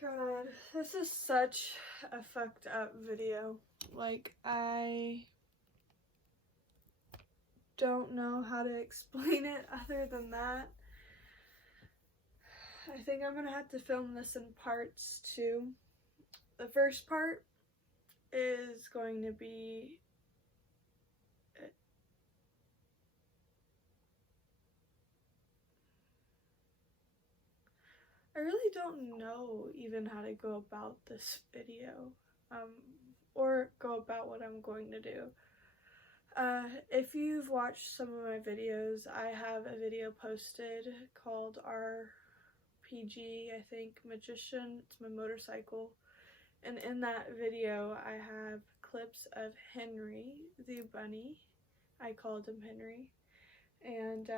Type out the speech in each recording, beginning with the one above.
God, this is such a fucked up video. Like, I don't know how to explain it other than that. I think I'm gonna have to film this in parts too. The first part is going to be I really don't know even how to go about this video, or go about what I'm going to do. If you've watched some of my videos, I have a video posted called RPG, I think, Magician. It's my motorcycle. And in that video, I have clips of Henry, the bunny. I called him Henry. And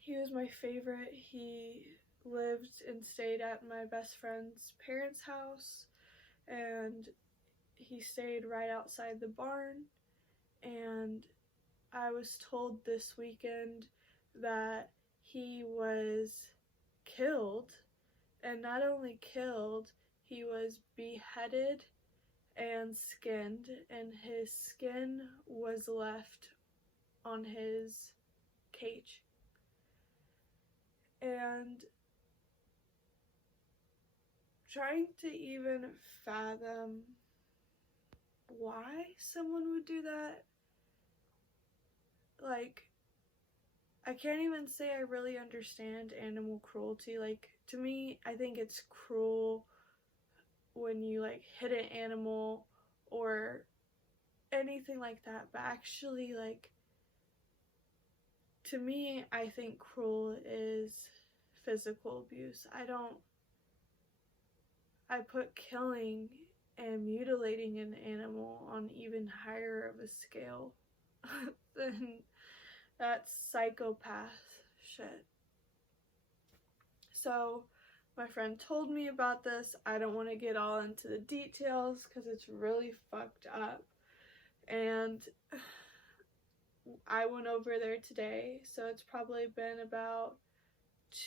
he was my favorite. He lived and stayed at my best friend's parents' house, and he stayed right outside the barn. And I was told this weekend that he was killed, and not only killed, he was beheaded and skinned, and his skin was left on his cage. And trying to even fathom why someone would do that, like, I can't even say I really understand animal cruelty. Like, to me, I think it's cruel when you, like, hit an animal or anything like that, but actually, like, to me, I think cruel is physical abuse. I put killing and mutilating an animal on even higher of a scale than that psychopath shit. So my friend told me about this. I don't want to get all into the details because it's really fucked up. And I went over there today, so it's probably been about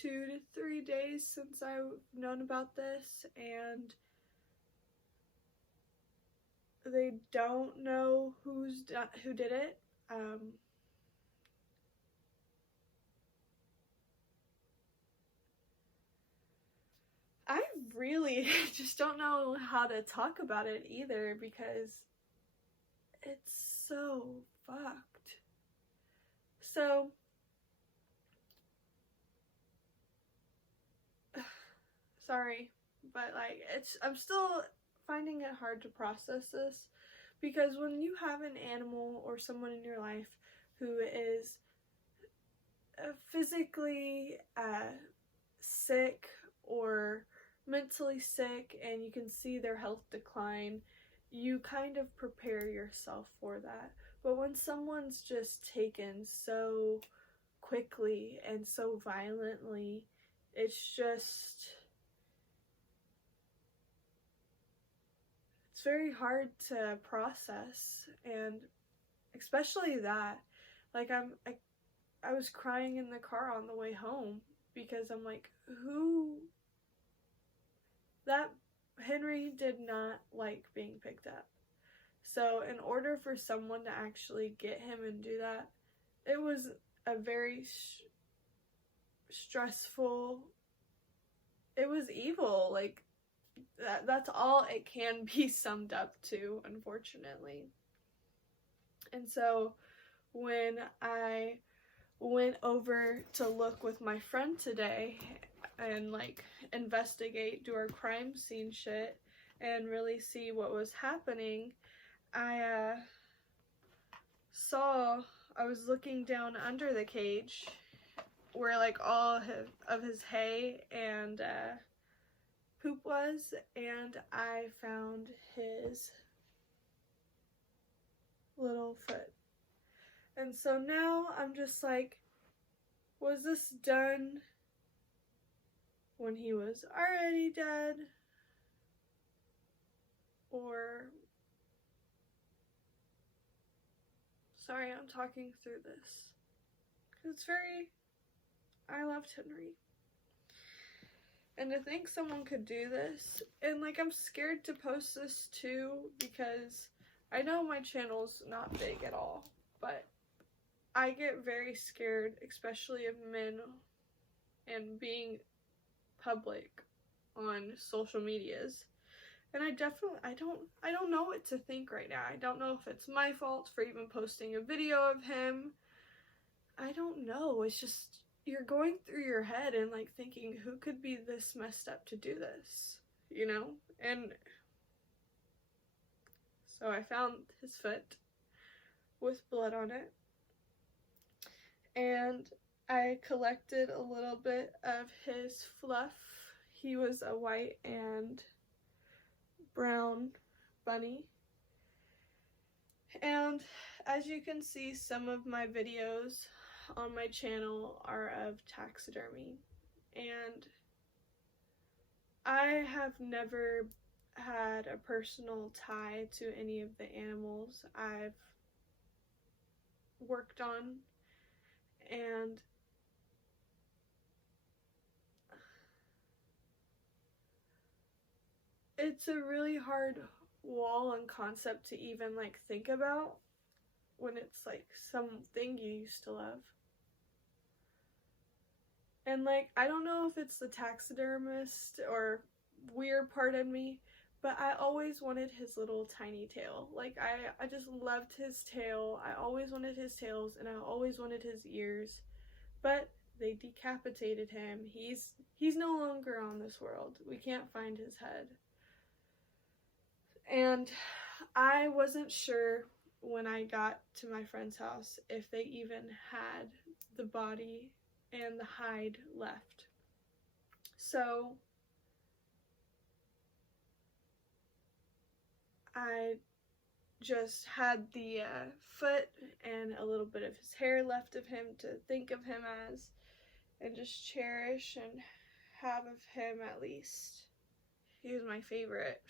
2 to 3 days since I've known about this, and they don't know who did it. I really just don't know how to talk about it either, because it's so fucked. So sorry, but like, I'm still finding it hard to process this, because when you have an animal or someone in your life who is physically sick or mentally sick, and you can see their health decline, you kind of prepare yourself for that. But when someone's just taken so quickly and so violently, it's very hard to process. And especially that, like, I was crying in the car on the way home, because I'm like, that Henry did not like being picked up. So in order for someone to actually get him and do that, it was a very stressful, it was evil. Like, that's all it can be summed up to, unfortunately. And so when I went over to look with my friend today and, like, investigate, do our crime scene shit, and really see what was happening, I was looking down under the cage where, like, all of his hay and poop was, and I found his little foot. And so now I'm just like, was this done when he was already dead? Or, sorry, I'm talking through this, because I loved Henry. And to think someone could do this, and like I'm scared to post this too, because I know my channel's not big at all, but I get very scared, especially of men and being public on social medias. And I don't know what to think right now. I don't know if it's my fault for even posting a video of him. I don't know. It's just, you're going through your head and like thinking, who could be this messed up to do this, you know? And so I found his foot with blood on it, and I collected a little bit of his fluff. He was a white and brown bunny, and as you can see, some of my videos on my channel are of taxidermy, and I have never had a personal tie to any of the animals I've worked on, and it's a really hard wall and concept to even like think about when it's like something you used to love. And like, I don't know if it's the taxidermist or weird part of me, but I always wanted his little tiny tail. Like, I just loved his tail. I always wanted his tails, and I always wanted his ears. But they decapitated him. He's no longer on this world. We can't find his head. And I wasn't sure when I got to my friend's house if they even had the body and the hide left. So I just had the foot and a little bit of his hair left of him to think of him as, and just cherish and have of him at least. He was my favorite.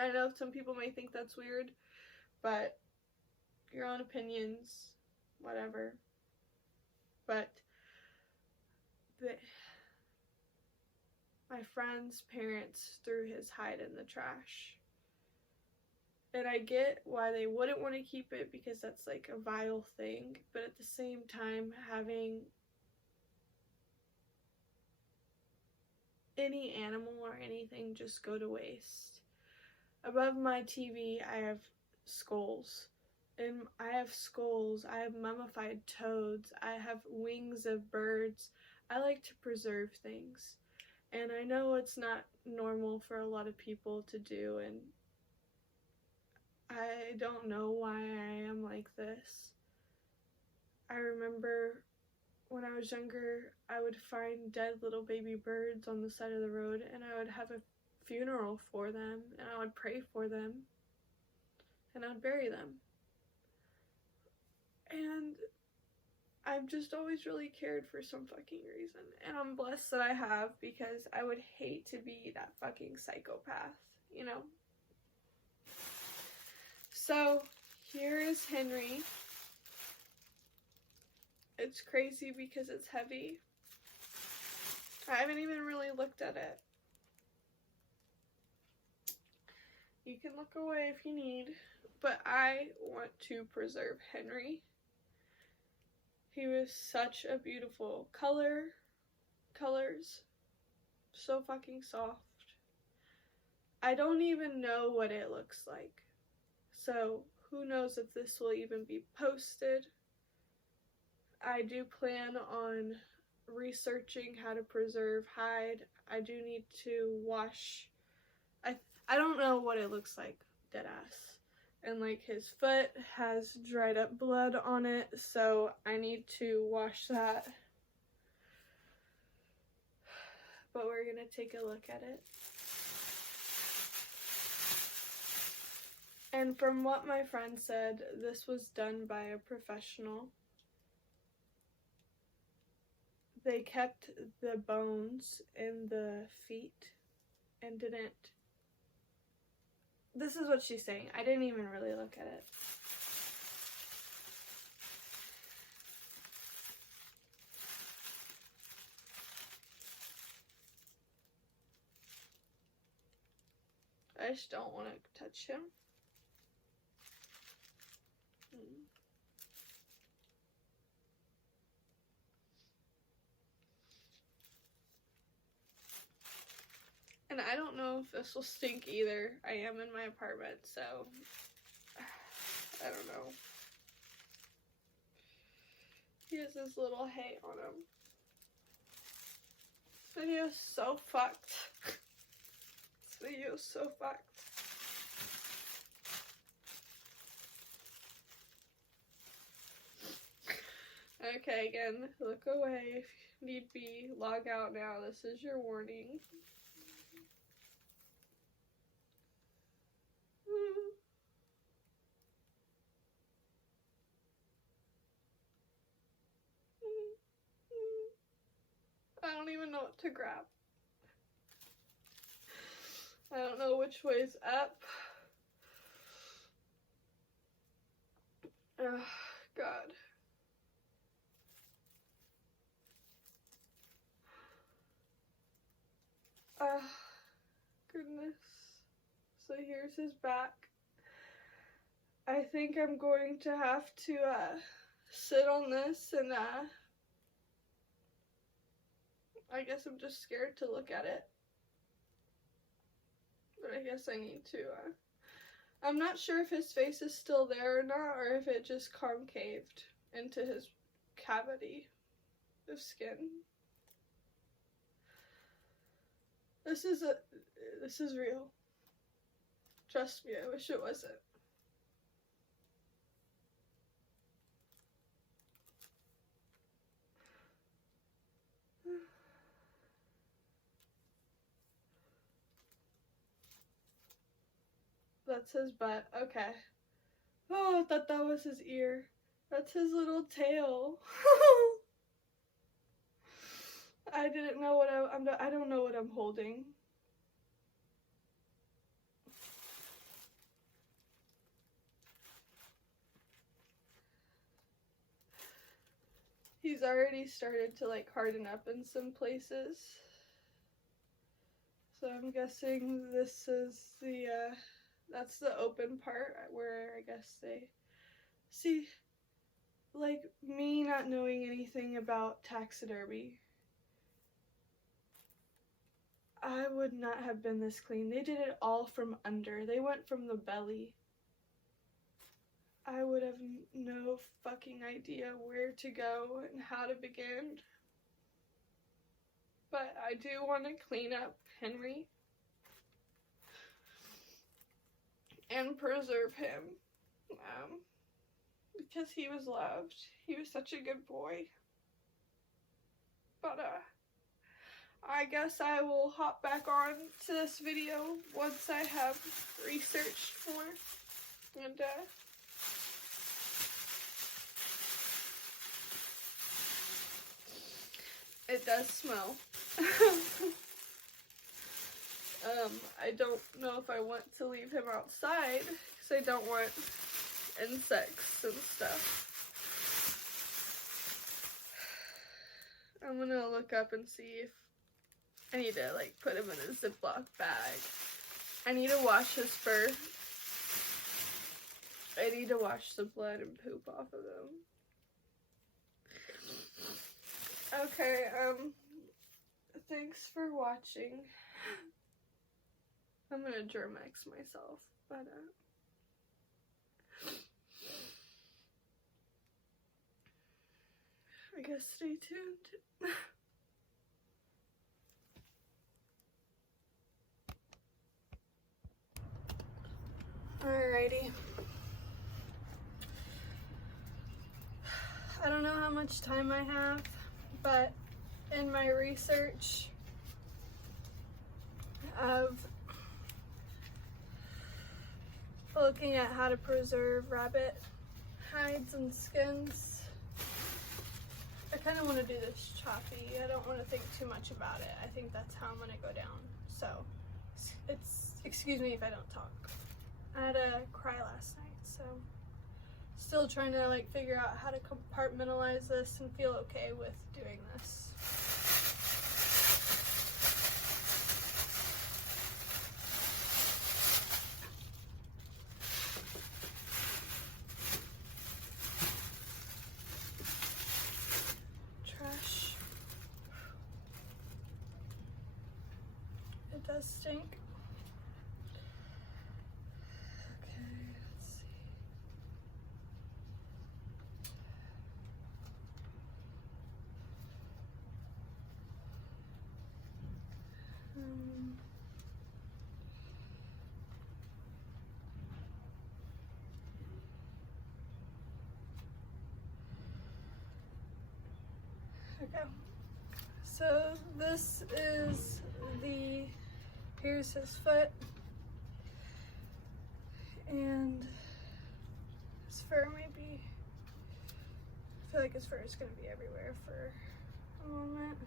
I know some people may think that's weird, but your own opinions, whatever. But my friend's parents threw his hide in the trash. And I get why they wouldn't want to keep it, because that's like a vile thing, but at the same time, having any animal or anything just go to waste. Above my TV, I have skulls. And I have skulls, I have mummified toads, I have wings of birds. I like to preserve things. And I know it's not normal for a lot of people to do, and I don't know why I am like this. I remember when I was younger, I would find dead little baby birds on the side of the road, and I would have a funeral for them, and I would pray for them, and I would bury them. And I've just always really cared for some fucking reason, and I'm blessed that I have, because I would hate to be that fucking psychopath, you know? So, here is Henry. It's crazy because it's heavy. I haven't even really looked at it. You can look away if you need, but I want to preserve Henry. He was such a beautiful colors, so fucking soft. I don't even know what it looks like, so who knows if this will even be posted. I do plan on researching how to preserve hide. I do need to wash, I don't know what it looks like, deadass. And like his foot has dried up blood on it, so I need to wash that. But we're gonna take a look at it. And from what my friend said, this was done by a professional. They kept the bones in the feet and didn't. This is what she's saying. I didn't even really look at it. I just don't want to touch him. And I don't know if this will stink either. I am in my apartment, so I don't know. He has this little hay on him. This video is so fucked. This video is so fucked. Okay, again, look away if need be. Log out now. This is your warning. I don't even know what to grab. I don't know which way's up. Oh, God. Goodness. So here's his back. I think I'm going to have to sit on this and I guess I'm just scared to look at it. But I guess I need to I'm not sure if his face is still there or not, or if it just concaved into his cavity of skin. This is real. Trust me, I wish it wasn't. That's his butt. Okay. Oh, I thought that was his ear. That's his little tail. I didn't know what I don't know what I'm holding. He's already started to like harden up in some places. So I'm guessing this is the that's the open part where I guess they see, like, me not knowing anything about taxidermy, I would not have been this clean. They did it all from under. They went from the belly. I would have no fucking idea where to go and how to begin. But I do want to clean up Henry and preserve him, because he was loved. He was such a good boy. But I guess I will hop back on to this video once I have researched more, and it does smell. I don't know if I want to leave him outside because I don't want insects and stuff. I'm gonna look up and see if I need to like put him in a Ziploc bag. I need to wash his fur. I need to wash the blood and poop off of him. Okay, thanks for watching. I'm gonna Germex myself, but I guess stay tuned. Alrighty. I don't know how much time I have, but in my research of looking at how to preserve rabbit hides and skins, I kind of want to do this choppy. I don't want to think too much about it. I think that's how I'm going to go down. So, excuse me if I don't talk. I had a cry last night, so still trying to like figure out how to compartmentalize this and feel okay with doing this. It does stink. Okay, let's see. Okay, so this is here's his foot, and his fur might be, I feel like his fur is going to be everywhere for a moment.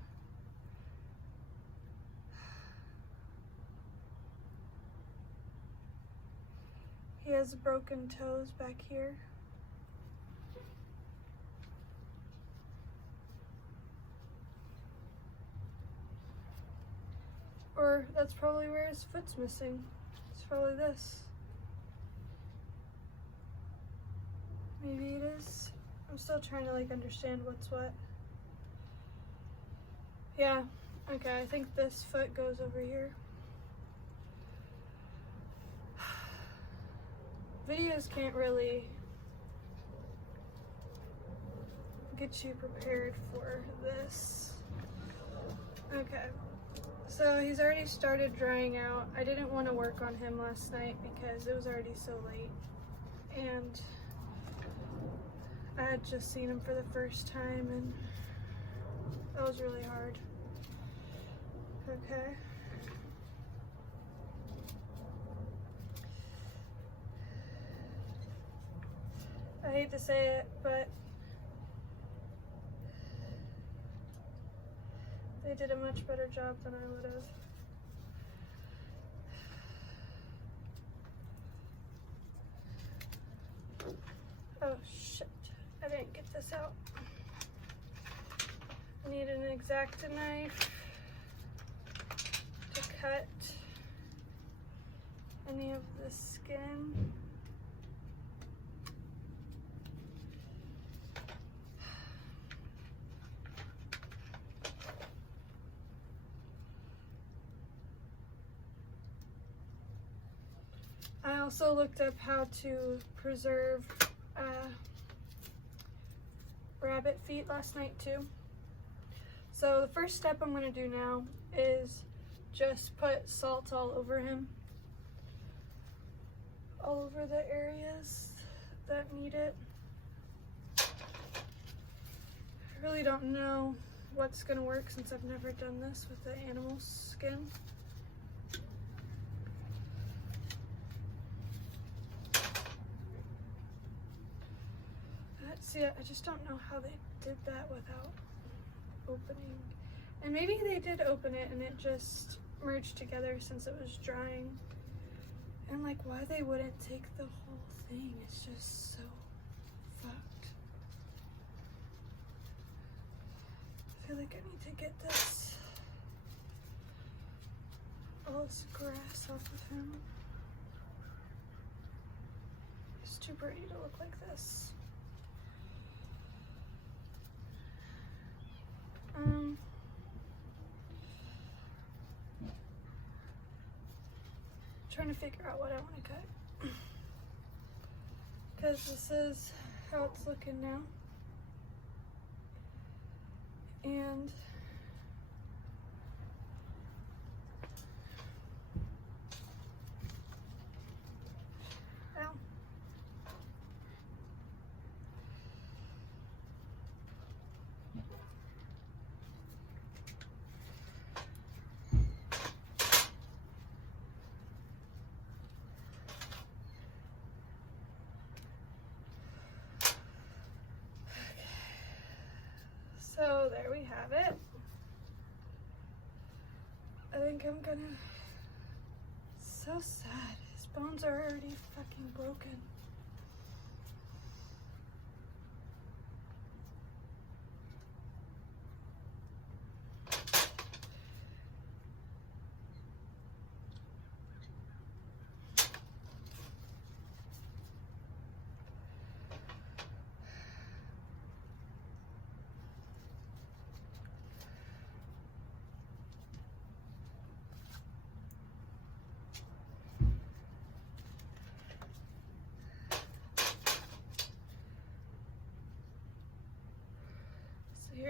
He has broken toes back here. Or that's probably where his foot's missing. It's probably this. Maybe it is. I'm still trying to like understand what's what. Yeah, okay, I think this foot goes over here. Videos can't really get you prepared for this. Okay. So he's already started drying out. I didn't want to work on him last night because it was already so late, and I had just seen him for the first time, and that was really hard. Okay. I hate to say it, but they did a much better job than I would have. Oh shit, I didn't get this out. I need an X-Acto knife to cut any of the skin. I also looked up how to preserve rabbit feet last night too. So the first step I'm going to do now is just put salt all over him. All over the areas that need it. I really don't know what's going to work since I've never done this with the animal skin. See, I just don't know how they did that without opening. And maybe they did open it and it just merged together since it was drying. And like, why they wouldn't take the whole thing, it's just so fucked. I feel like I need to get all this grass off of him. He's too pretty to look like this. Trying to figure out what I want to cut, because this is how it's looking now, and ow. So there we have it. I think I'm gonna, so sad, his bones are already fucking broken.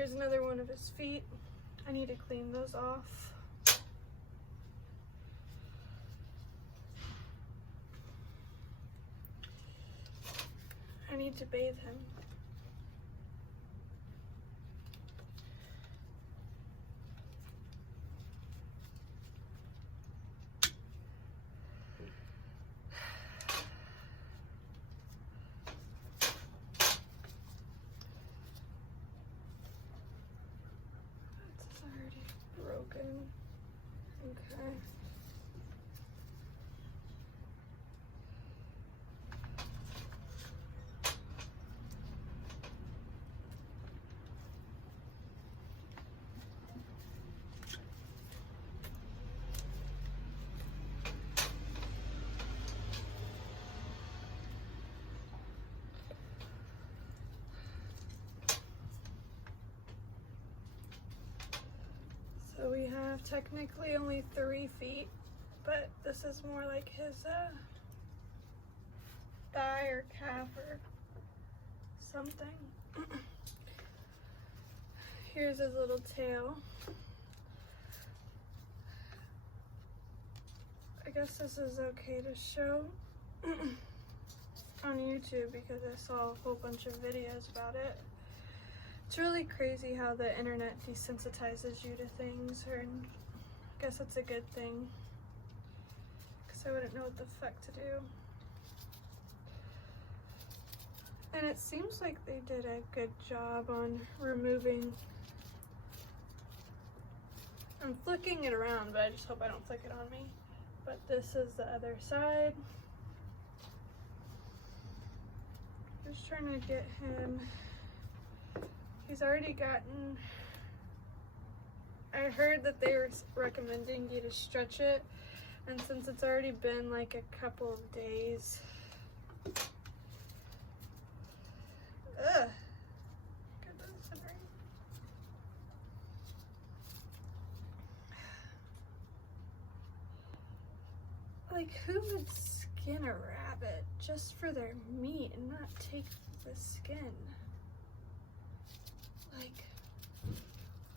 Here's another one of his feet. I need to clean those off. I need to bathe him. It's already broken. Okay. So we have technically only 3 feet, but this is more like his thigh or calf or something. Here's his little tail. I guess this is okay to show on YouTube because I saw a whole bunch of videos about it. It's really crazy how the internet desensitizes you to things, or I guess it's a good thing, because I wouldn't know what the fuck to do. And it seems like they did a good job on removing. I'm flicking it around, but I just hope I don't flick it on me. But this is the other side. Just trying to get him. He's already gotten, I heard that they were recommending you to stretch it, and since it's already been like a couple of days, goodness, Henry. Like, who would skin a rabbit just for their meat and not take the skin? Like,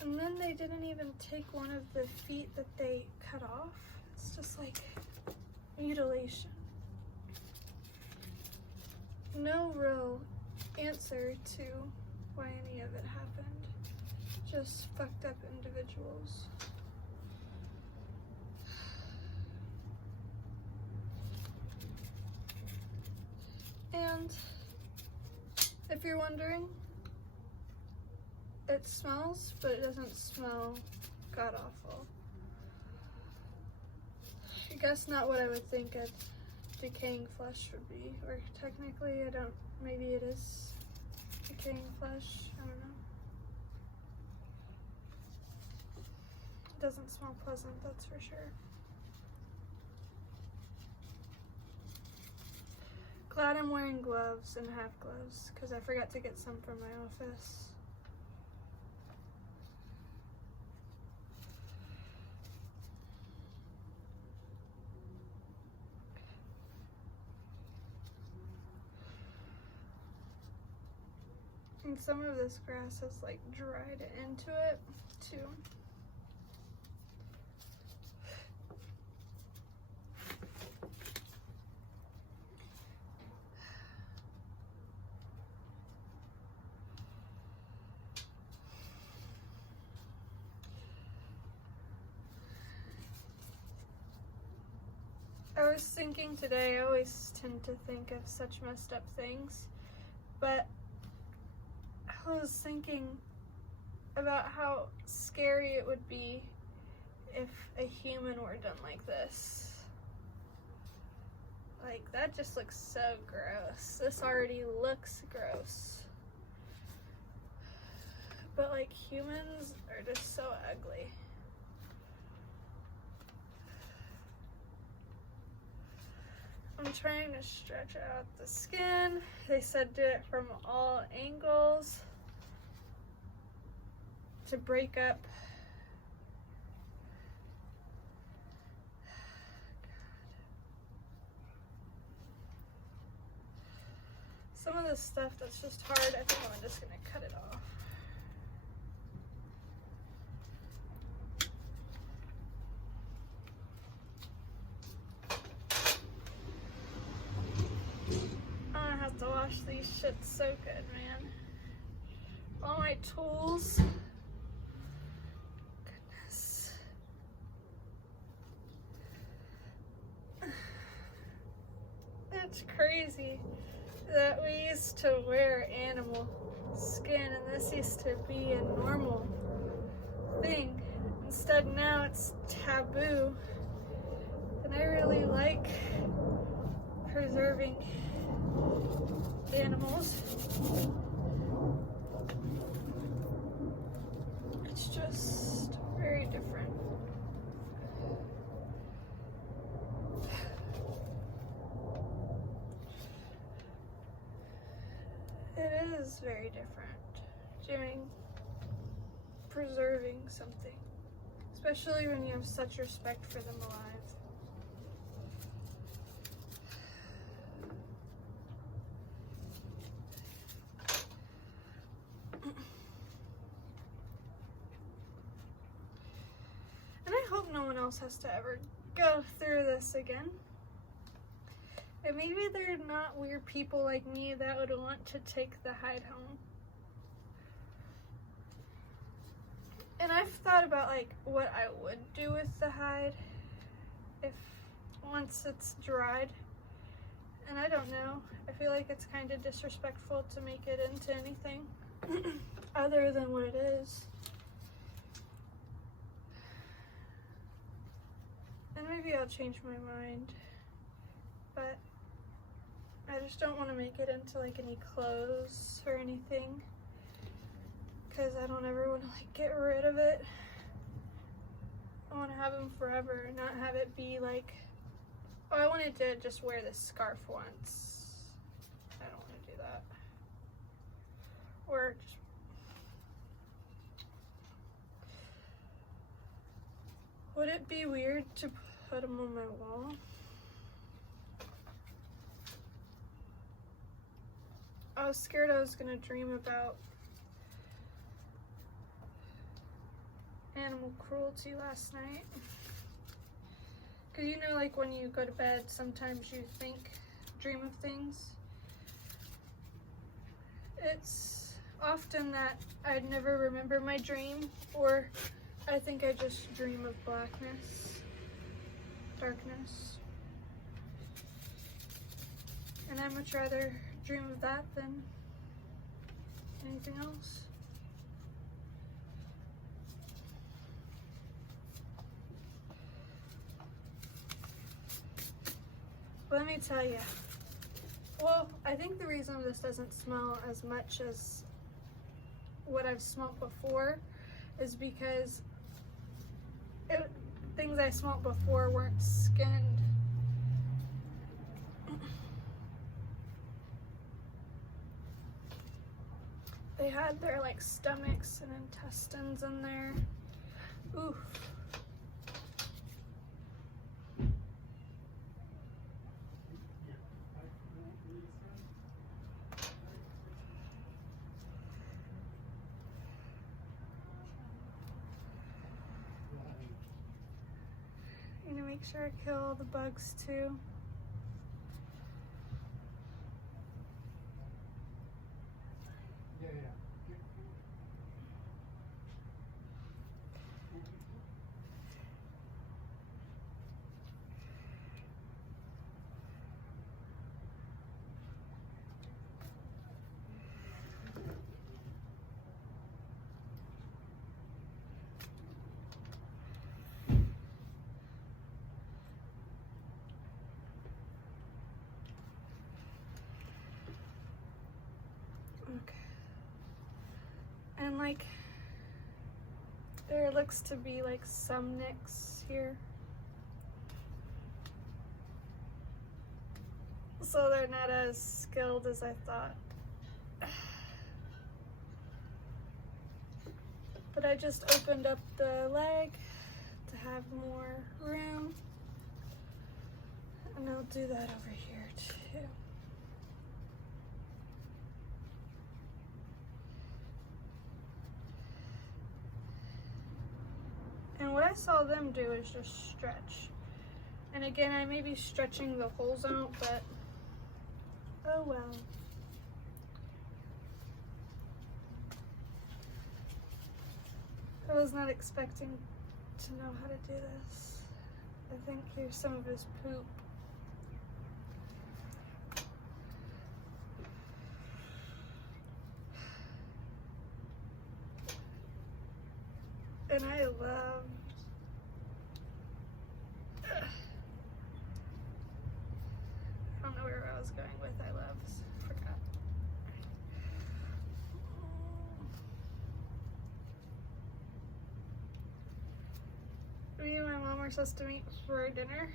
and then they didn't even take one of the feet that they cut off. It's just like mutilation. No real answer to why any of it happened. Just fucked up individuals. And if you're wondering, it smells, but it doesn't smell god-awful. I guess not what I would think of decaying flesh would be, or technically, I don't, maybe it is decaying flesh, I don't know. It doesn't smell pleasant, that's for sure. Glad I'm wearing gloves and half gloves, because I forgot to get some from my office. And some of this grass has like dried into it too. I was thinking today, I always tend to think of such messed up things, but I was thinking about how scary it would be if a human were done like this. Like, that just looks so gross. This already looks gross. But like, humans are just so ugly. I'm trying to stretch out the skin. They said do it from all angles to break up. Some of this stuff that's just hard, I think I'm just gonna cut it off. gosh, these shit's so good, man. All my tools. Goodness. It's crazy that we used to wear animal skin and this used to be a normal thing. Instead now it's taboo. And I really like preserving animals. It's just very different. It is very different preserving something, especially when you have such respect for them alive. And I hope no one else has to ever go through this again. And maybe they're not weird people like me that would want to take the hide home. And I've thought about like what I would do with the hide if once it's dried. And I don't know. I feel like it's kind of disrespectful to make it into anything other than what it is. And maybe I'll change my mind. But I just don't want to make it into like any clothes or anything, because I don't ever want to like get rid of it. I want to have them forever, not have it be like, oh, I wanted to just wear this scarf once. I don't want to do that. Or just, would it be weird to put them on my wall? I was scared I was gonna dream about animal cruelty last night. Cause you know, like when you go to bed, sometimes you dream of things. It's often that I'd never remember my dream, or I think I just dream of blackness, darkness. And I'd much rather dream of that than anything else. Let me tell you. Well, I think the reason this doesn't smell as much as what I've smelled before is because things I smelled before weren't skinned. They had their like stomachs and intestines in there. Oof. I'm gonna make sure I kill all the bugs too. And like, there looks to be like some nicks here. So they're not as skilled as I thought. But I just opened up the leg to have more room. And I'll do that over here too. And what I saw them do is just stretch. And again, I may be stretching the holes out, but oh well. I was not expecting to know how to do this. I think here's some of his poop. And I love I don't know where I was going with I loves. Forgot. Me and my mom are supposed to meet for dinner.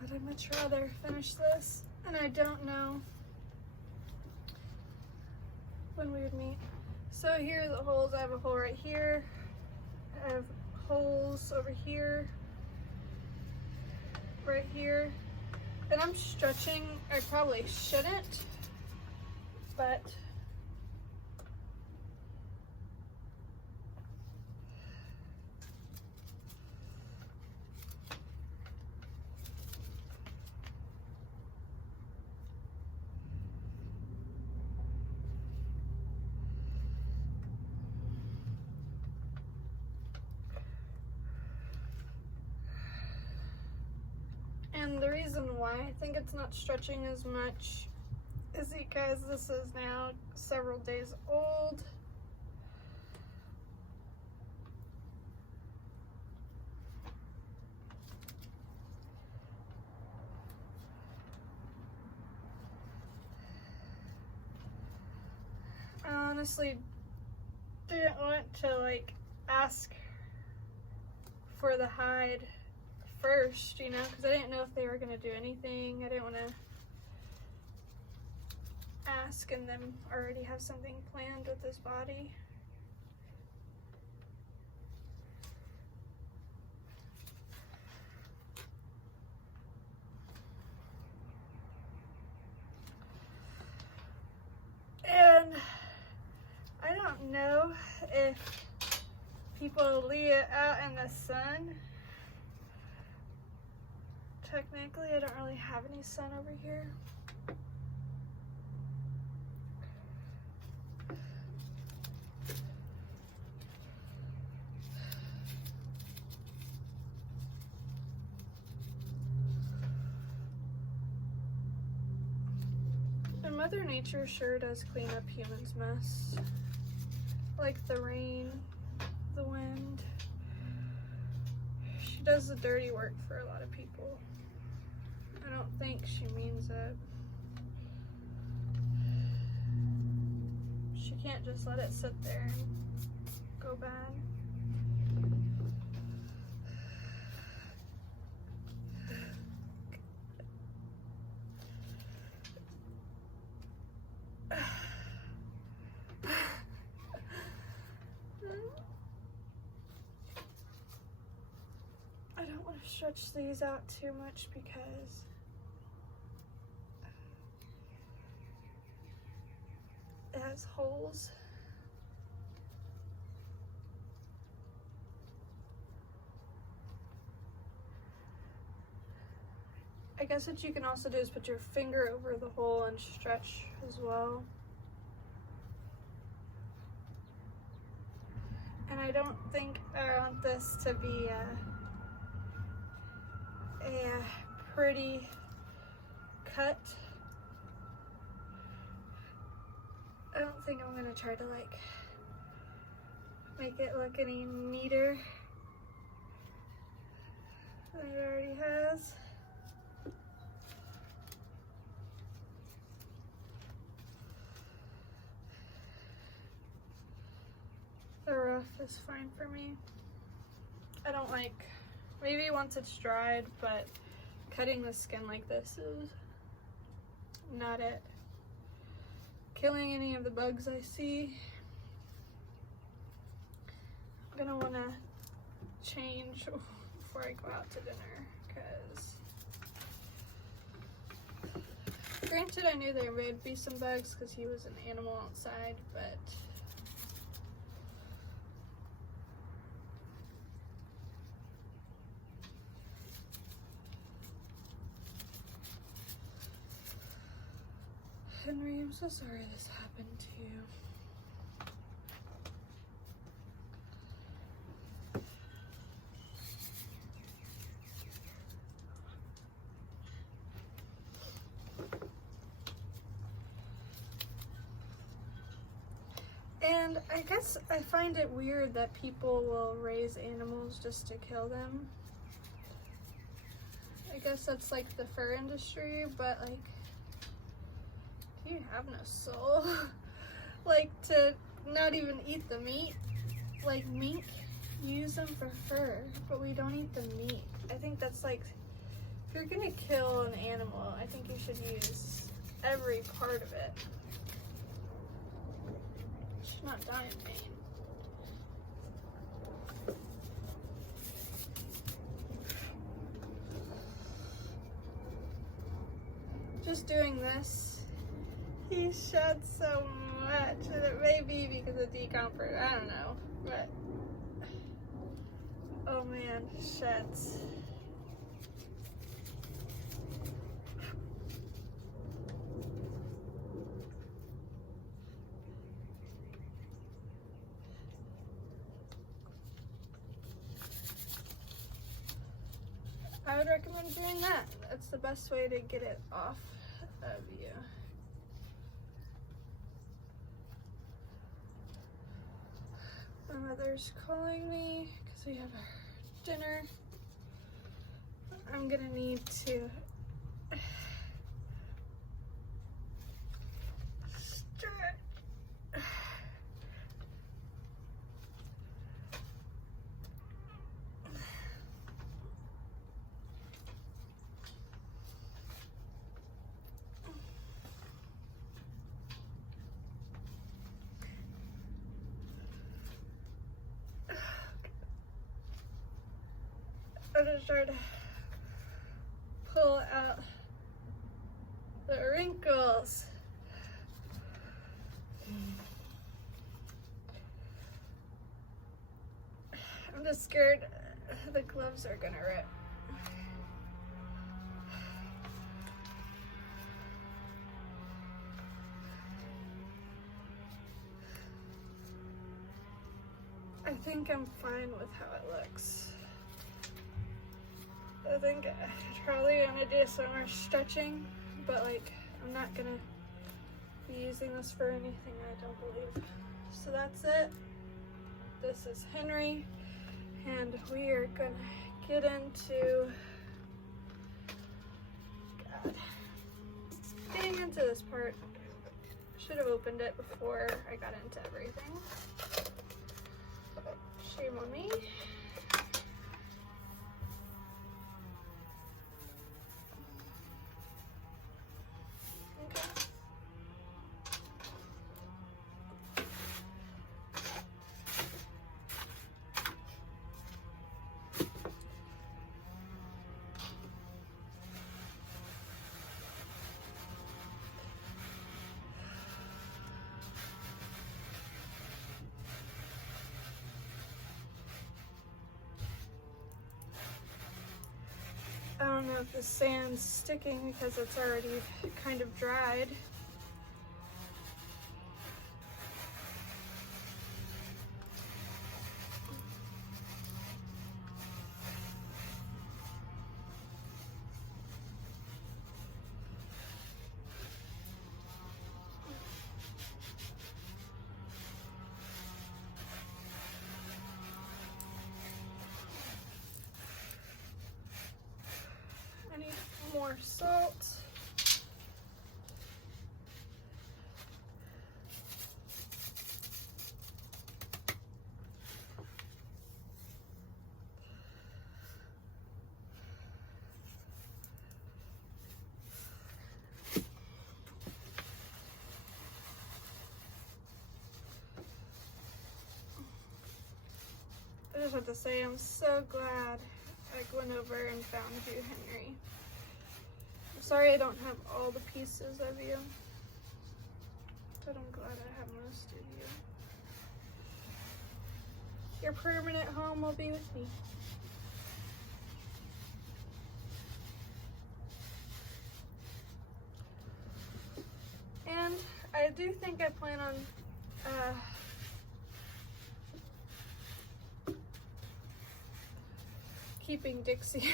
But I'd much rather finish this. And I don't know when we would meet. So here are the holes. I have a hole right here. I have holes over here. Right here. And I'm stretching. I probably shouldn't. But and the reason why I think it's not stretching as much is because this is now several days old. I honestly didn't want to like ask for the hide first, you know, because I didn't know if they were going to do anything. I didn't want to ask and then already have something planned with his body. And I don't know if people leave it out in the sun. Technically, I don't really have any sun over here. And Mother Nature sure does clean up humans' mess. Like the rain, the wind. She does the dirty work for a lot of people. I don't think she means it. She can't just let it sit there and go bad. I don't want to stretch these out too much because it has holes. I guess what you can also do is put your finger over the hole and stretch as well. And I don't think I want this to be a pretty cut. I don't think I'm gonna try to like make it look any neater than it already has. The rough is fine for me. I don't like, maybe once it's dried, but cutting the skin like this is not it. Killing any of the bugs I see. I'm gonna wanna change before I go out to dinner, because granted I knew there would be some bugs because he was an animal outside, but Henry, I'm so sorry this happened to you. And I guess I find it weird that people will raise animals just to kill them. I guess that's like the fur industry, but like, you have no soul. Like, to not even eat the meat. Like mink, use them for fur, but we don't eat the meat. I think that's like, if you're gonna kill an animal, I think you should use every part of it. It should not die in pain. Just doing this, he shed so much, and it may be because of decomfort, I don't know, but oh man, sheds. I would recommend doing that. That's the best way to get it off of you. My mother's calling me because we have our dinner. I'm gonna need to stretch. I'm gonna try to pull out the wrinkles. I'm just scared the gloves are gonna rip. I think I'm fine with how it looks. I think I probably gonna do some more stretching, but like, I'm not gonna be using this for anything, I don't believe. So that's it. This is Henry, and we are gonna get into, getting into this part. Should have opened it before I got into everything. Shame on me. I don't know if the sand's sticking because it's already kind of dried. I need more salt. I just want to say I'm so glad I went over and found you, Henry. I'm sorry I don't have all the pieces of you, but I'm glad I have most of you. Your permanent home will be with me. And I do think I plan on keeping Dixie.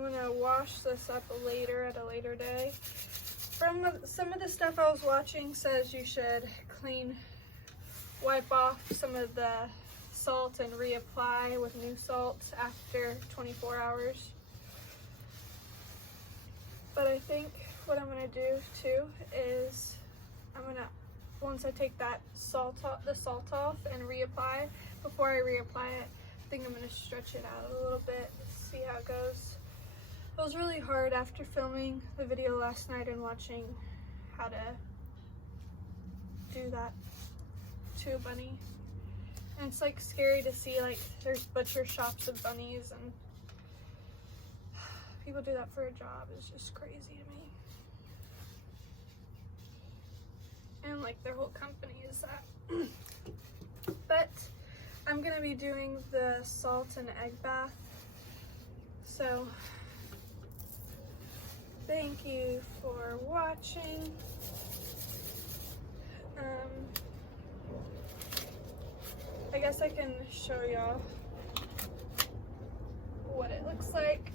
I'm gonna wash this up later at a later day. From some of the stuff I was watching says you should wipe off some of the salt and reapply with new salt after 24 hours. But I think what I'm gonna do too is once I take that the salt off and reapply, before I reapply it, I think I'm gonna stretch it out a little bit, see how it goes. It was really hard after filming the video last night and watching how to do that to a bunny. And it's like scary to see, like, there's butcher shops of bunnies and people do that for a job. It's just crazy to me. And like their whole company is that. But I'm gonna be doing the salt and egg bath. So thank you for watching. I guess I can show y'all what it looks like.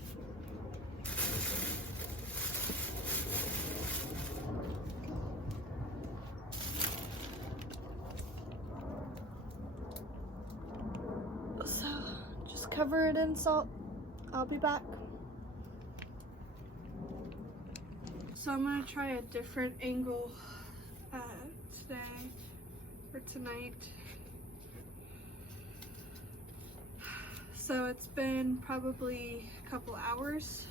So just cover it in salt. I'll be back. So I'm gonna try a different angle today or tonight. So it's been probably a couple hours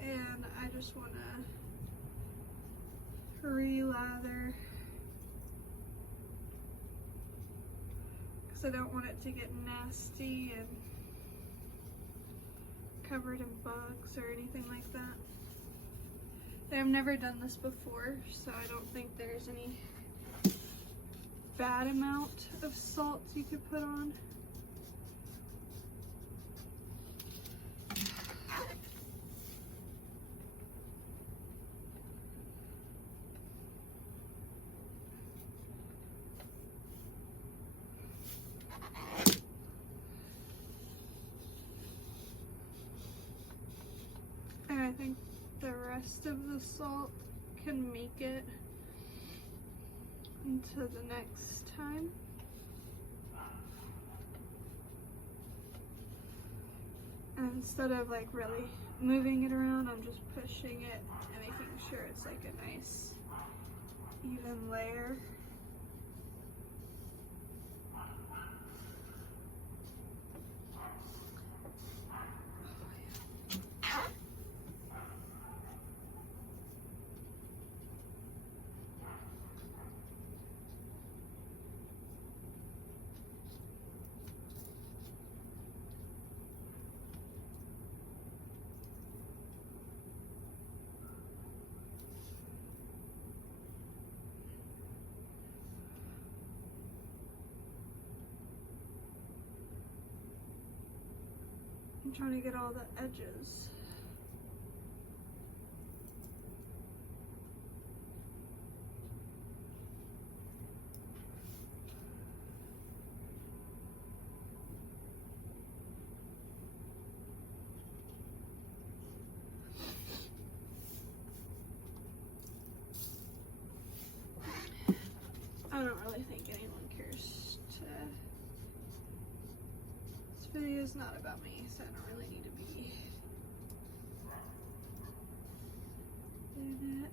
and I just want to re-lather because I don't want it to get nasty and covered in bugs or anything like that. I've never done this before, so I don't think there's any bad amount of salt you could put on. And I think the rest of the salt can make it into the next time. And instead of like really moving it around, I'm just pushing it and making sure it's like a nice even layer. I'm trying to get all the edges. I don't really think anyone cares to... This video is not about me, so I don't really need to be doing it.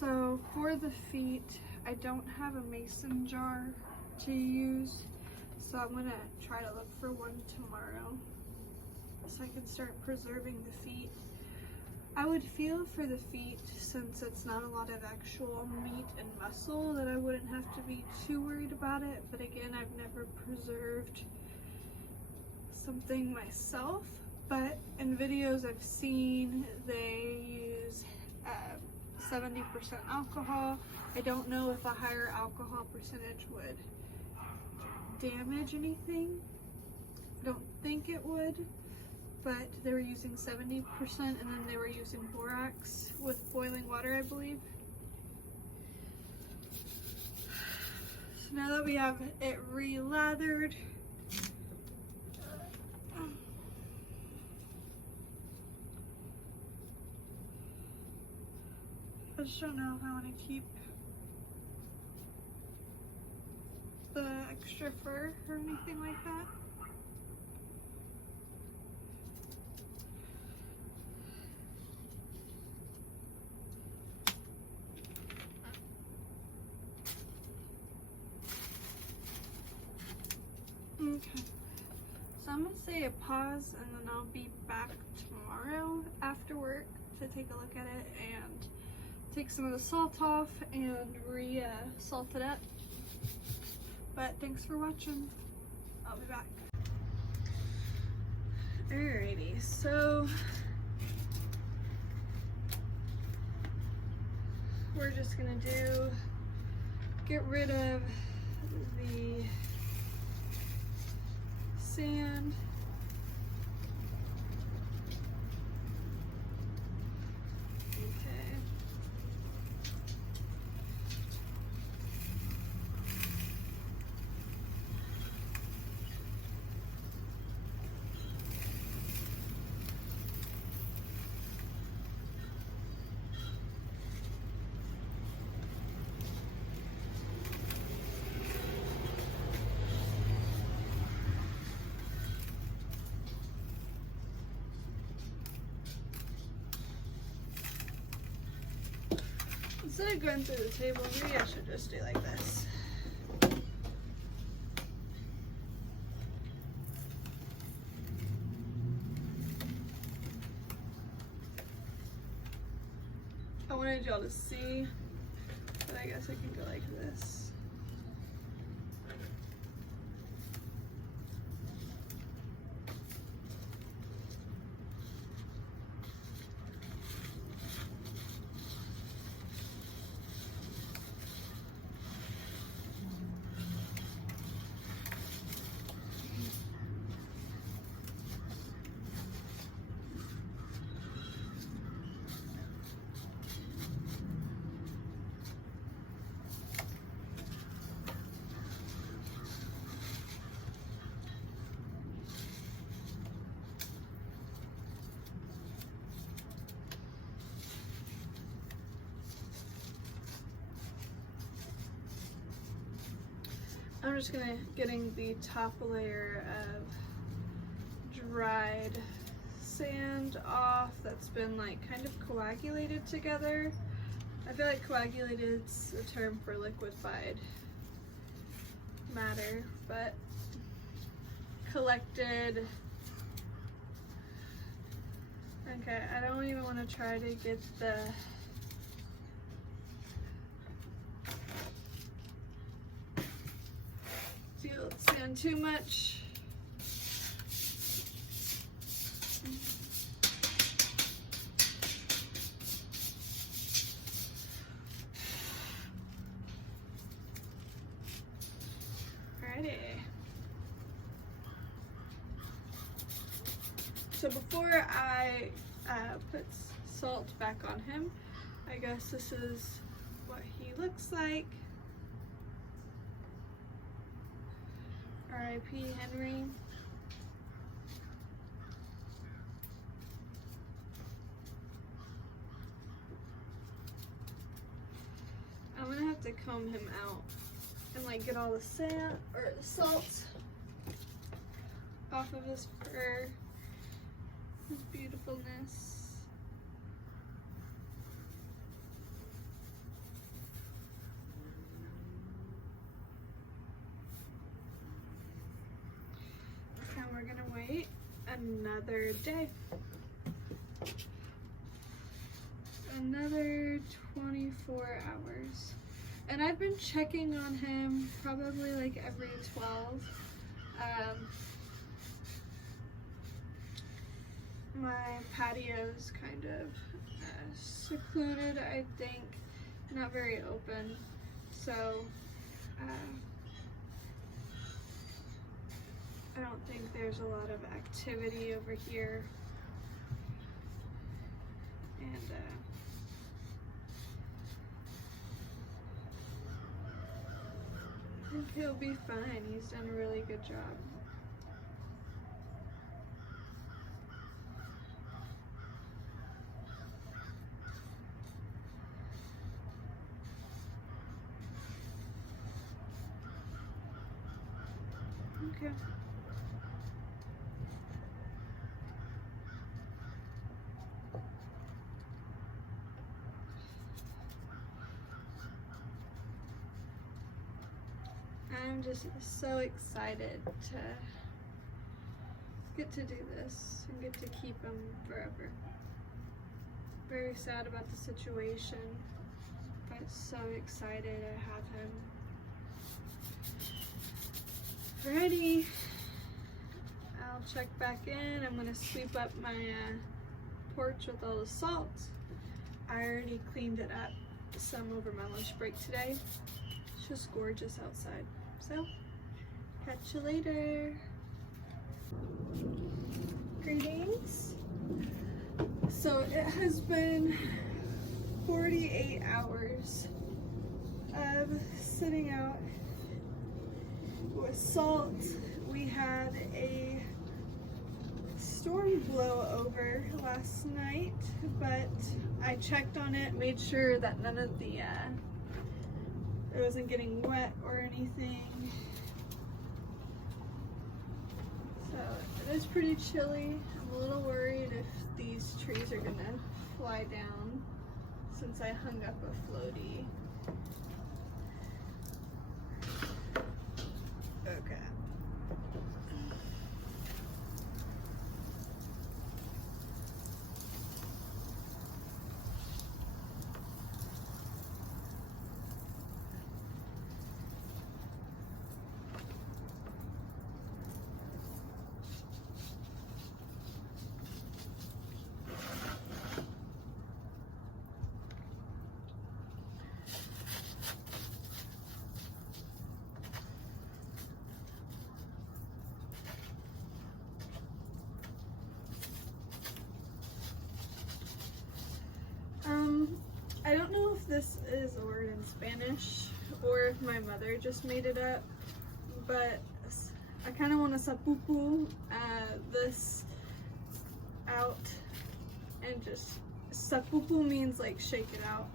So for the feet, I don't have a mason jar to use, so I'm gonna try to look for one tomorrow so I can start preserving the feet. I would feel for the feet, since it's not a lot of actual meat and muscle, that I wouldn't have to be too worried about it, but again, I've never preserved something myself, in videos I've seen, they use 70% alcohol. I don't know if a higher alcohol percentage would damage anything. I don't think it would, but they were using 70% and then they were using borax with boiling water, I believe. So now that we have it re-lathered, I just don't know if I want to keep the extra fur or anything like that. Okay, so I'm gonna say a pause and then I'll be back tomorrow after work to take a look at it and take some of the salt off and re-salt it up. But thanks for watching. I'll be back. Alrighty, so we're just gonna get rid of the sand. Instead of going through the table, maybe I should just do like this. I wanted y'all to see, but I guess I can go like this. I'm just getting the top layer of dried sand off that's been like kind of coagulated together. I feel like coagulated's a term for liquefied matter, but collected. Okay, I don't even want to try to get the sand too much. Alrighty. So before I put salt back on him, I guess this is what he looks like. R.I.P. Henry. I'm gonna have to comb him out and like get all the sand or the salt off of his fur, his beautifulness. We're gonna wait another day. Another 24 hours. And I've been checking on him probably like every 12. My patio's kind of secluded, I think, not very open, so I don't think there's a lot of activity over here, and I think he'll be fine. He's done a really good job. Okay. I'm just so excited to get to do this and get to keep him forever. Very sad about the situation, but so excited to have him. Alrighty, I'll check back in. I'm gonna sweep up my porch with all the salt. I already cleaned it up some over my lunch break today. It's just gorgeous outside. So, catch you later. Greetings. So it has been 48 hours of sitting out with salt. We had a storm blow over last night, but I checked on it, made sure that none of the it wasn't getting wet or anything. So it is pretty chilly. I'm a little worried if these trees are gonna fly down since I hung up a floaty. Okay. I don't know if this is a word in Spanish or if my mother just made it up, but I kind of want to sapupu this out and just, sapupu means like shake it out.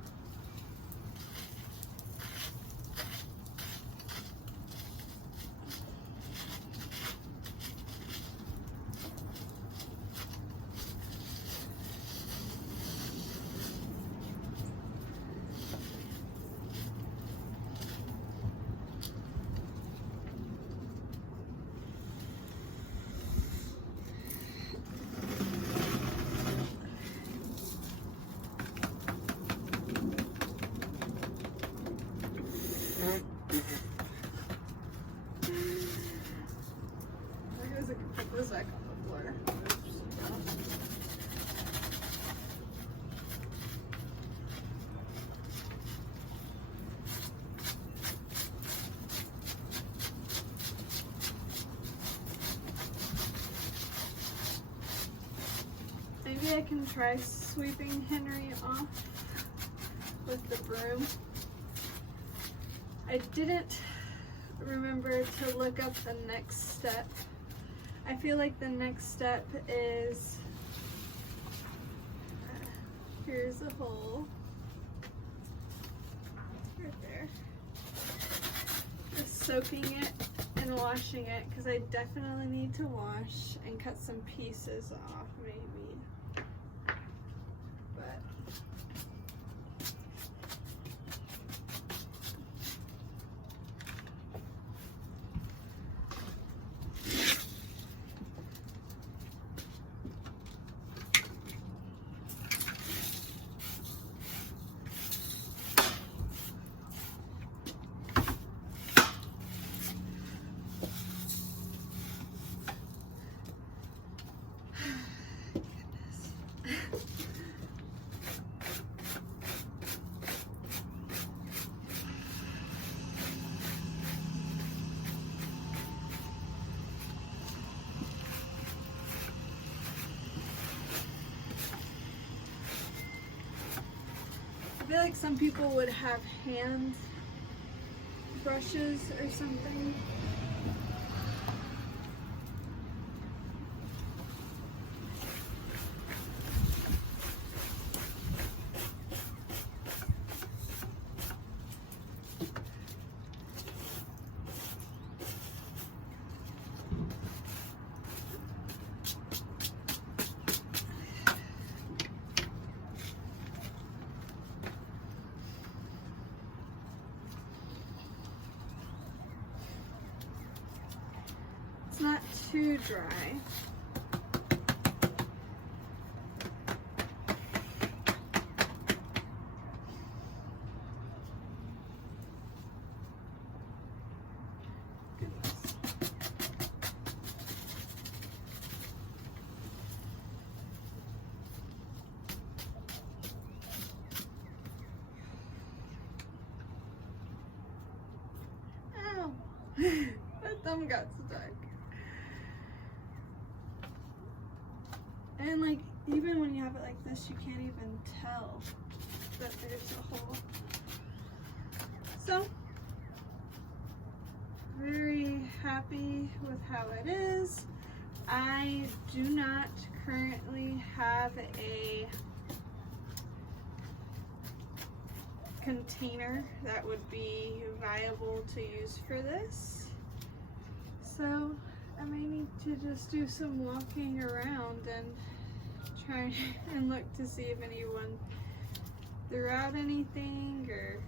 Back on the floor. Maybe I can try sweeping Henry off with the broom. I didn't remember to look up the next step. I feel like the next step is, here's a hole, right there, just soaking it and washing it, because I definitely need to wash and cut some pieces off maybe, but feel like some people would have hand brushes or something. It's not too dry. Goodness. Ow! My thumb got stuck. And like, even when you have it like this, you can't even tell that there's a hole. So, very happy with how it is. I do not currently have a container that would be viable to use for this. So, I may need to just do some walking around and try and look to see if anyone threw out anything, or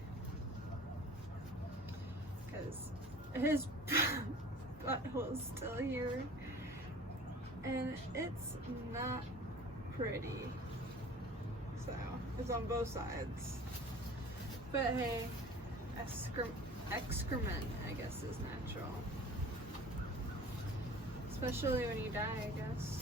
because his butthole is still here and it's not pretty. So it's on both sides. But hey, excrement, I guess, is natural. Especially when you die, I guess.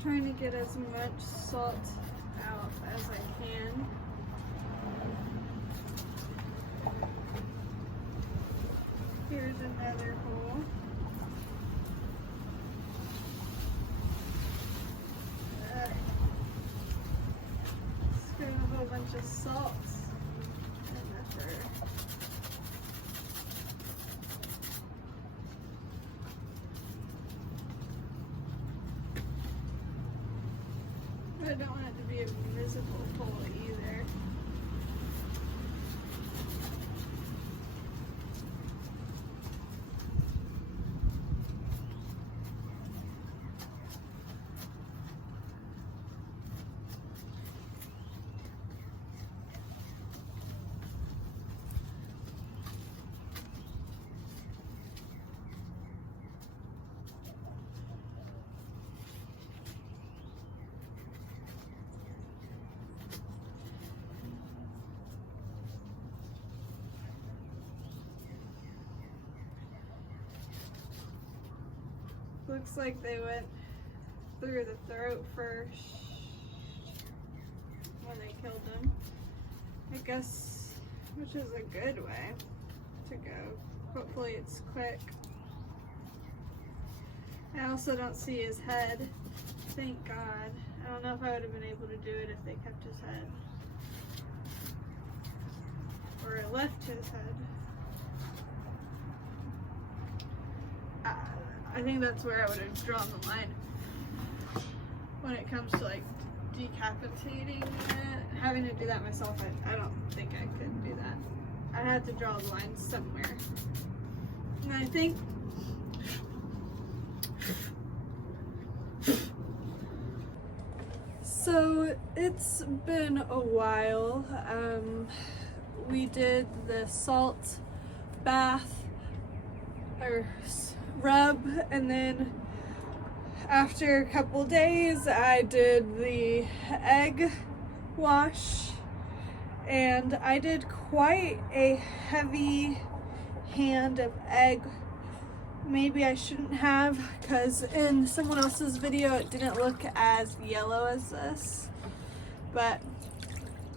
Trying to get as much salt out as I can. Here's another hole. Just getting a whole bunch of salt in the fur. I don't want it to be a visible hole either. Looks like they went through the throat first when they killed him. I guess, which is a good way to go. Hopefully it's quick. I also don't see his head. Thank God. I don't know if I would have been able to do it if they kept his head. Or left his head. I think that's where I would have drawn the line when it comes to like decapitating it. Having to do that myself, I don't think I could do that. I had to draw the line somewhere. And I think so it's been a while. We did the salt bath or rub, and then after a couple days I did the egg wash, and I did quite a heavy hand of egg. Maybe I shouldn't have, because in someone else's video it didn't look as yellow as this, but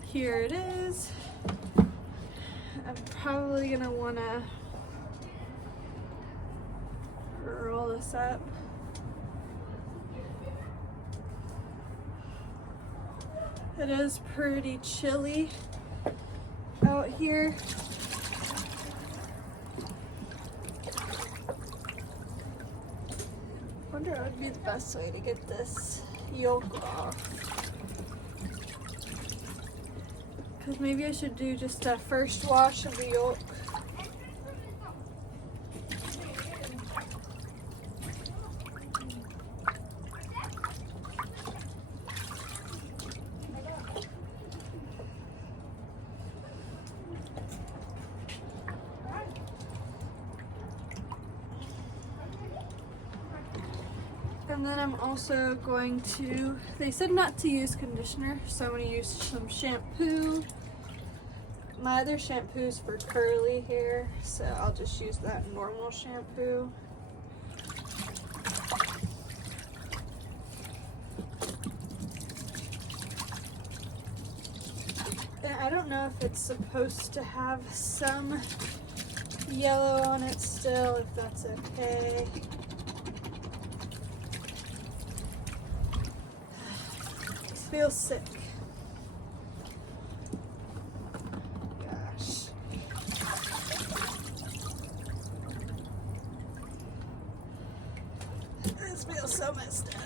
here it is. I'm probably gonna wanna roll this up. It is pretty chilly out here. I wonder what would be the best way to get this yolk off. Because maybe I should do just a first wash of the yolk. And then I'm also going to, they said not to use conditioner, so I'm going to use some shampoo. My other shampoo is for curly hair, so I'll just use that normal shampoo. And I don't know if it's supposed to have some yellow on it still, if that's okay. Feel sick. Gosh. This feels so messed up.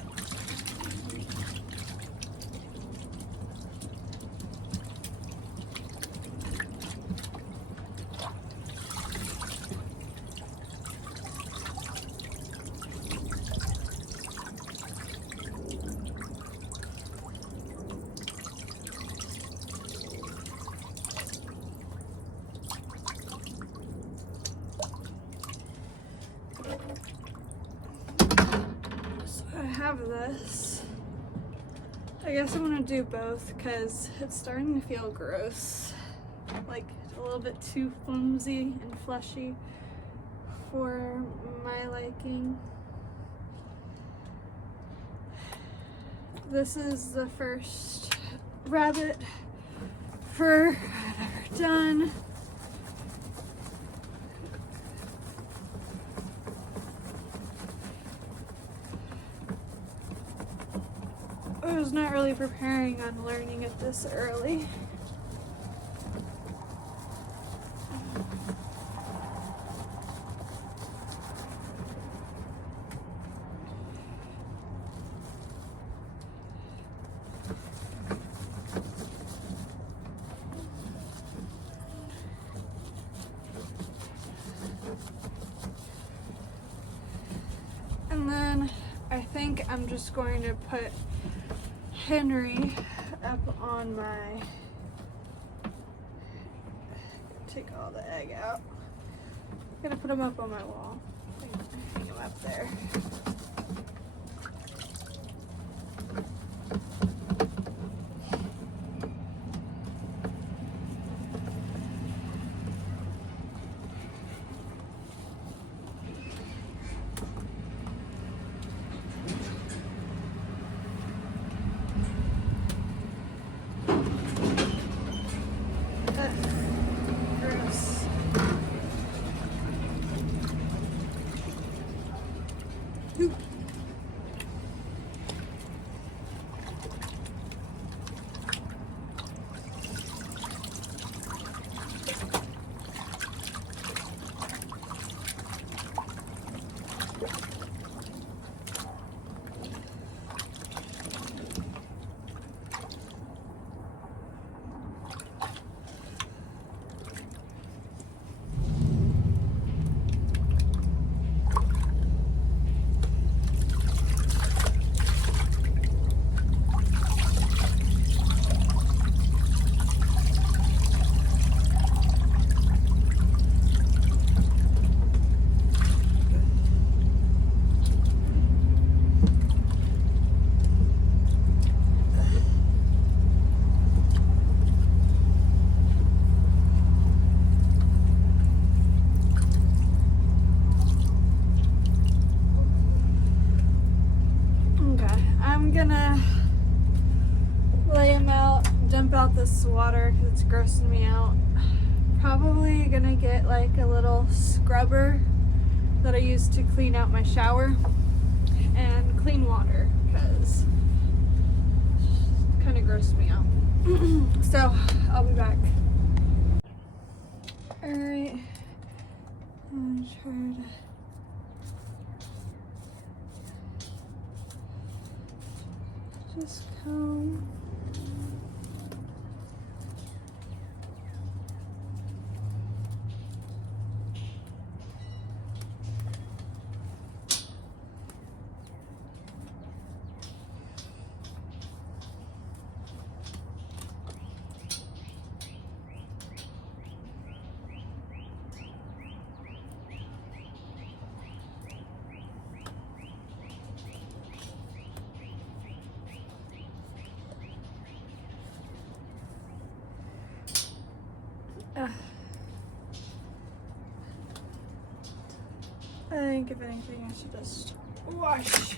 Have this. I guess I'm gonna do both because it's starting to feel gross, like a little bit too flimsy and fleshy for my liking. This is the first rabbit fur I've ever done. I was not really preparing on learning it this early. And then I think I'm just going to put Henry up on my, take all the egg out. I'm gonna put him up on my wall. Hang him up there. this water because it's grossing me out. Probably gonna get like a little scrubber that I use to clean out my shower and clean water because it kind of grossed me out. So I'll be back. Alright, I'm trying to just comb. I think if anything I should just wash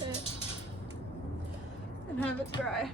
it and have it dry.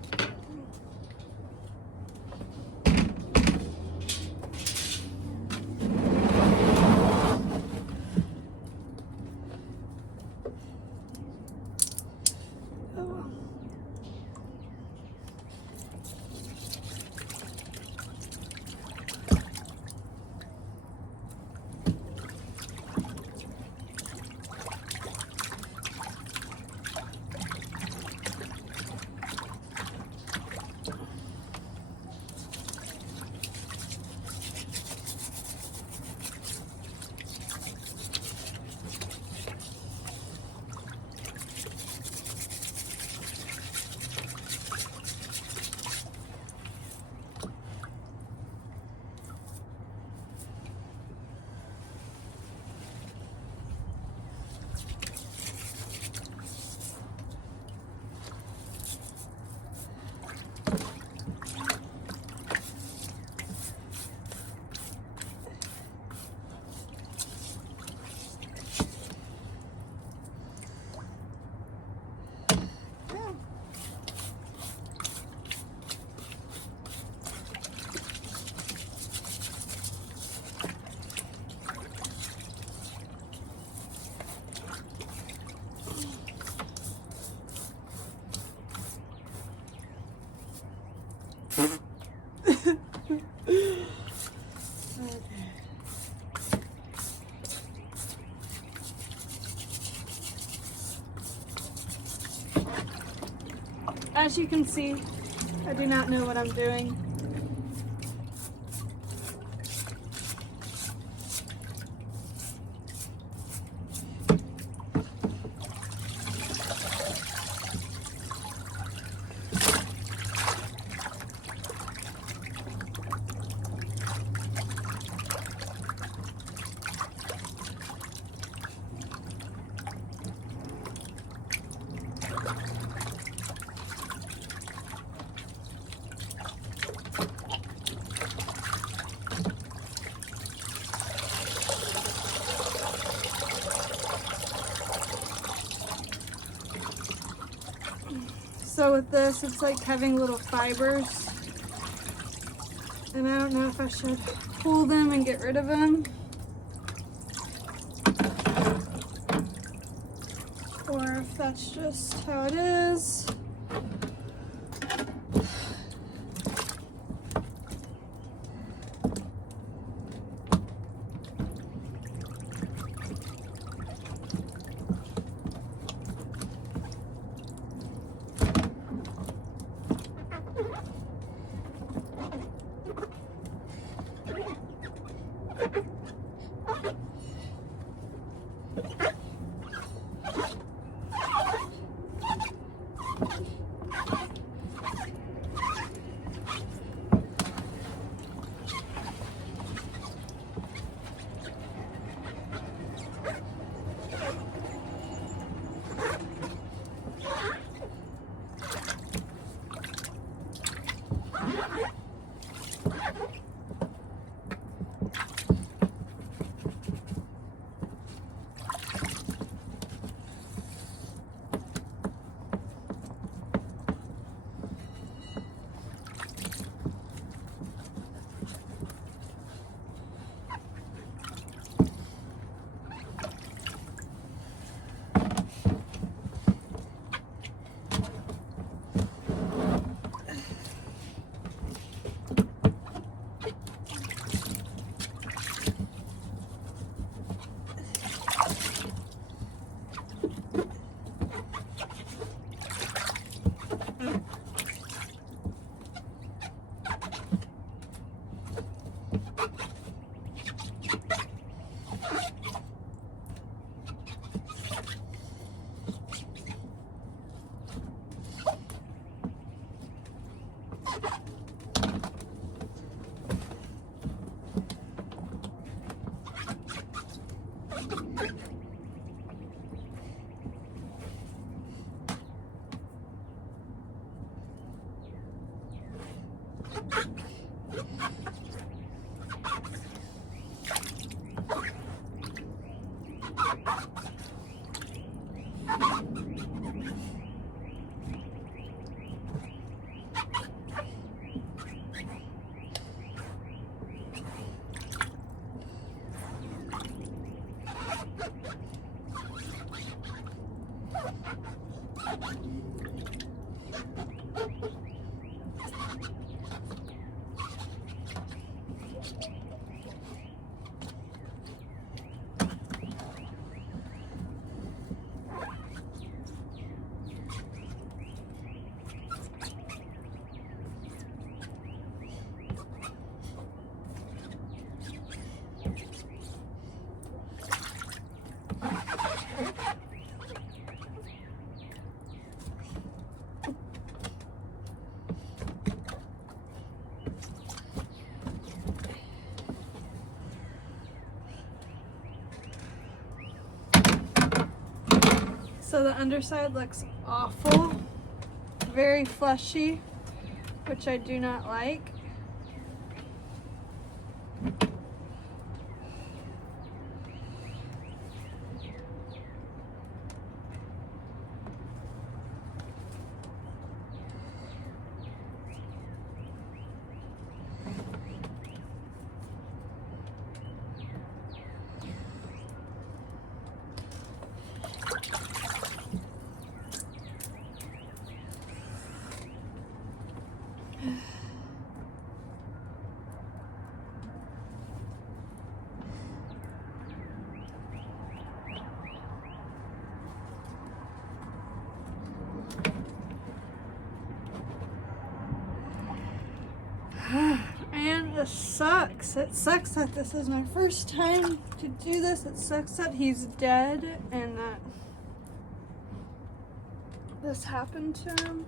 As you can see, I do not know what I'm doing. So with this, it's like having little fibers, and I don't know if I should pull them and get rid of them, or if that's just how it is. So the underside looks awful, very fleshy, which I do not like. And it sucks. It sucks that this is my first time to do this. It sucks that he's dead and that this happened to him.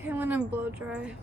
Okay, I'm gonna blow dry.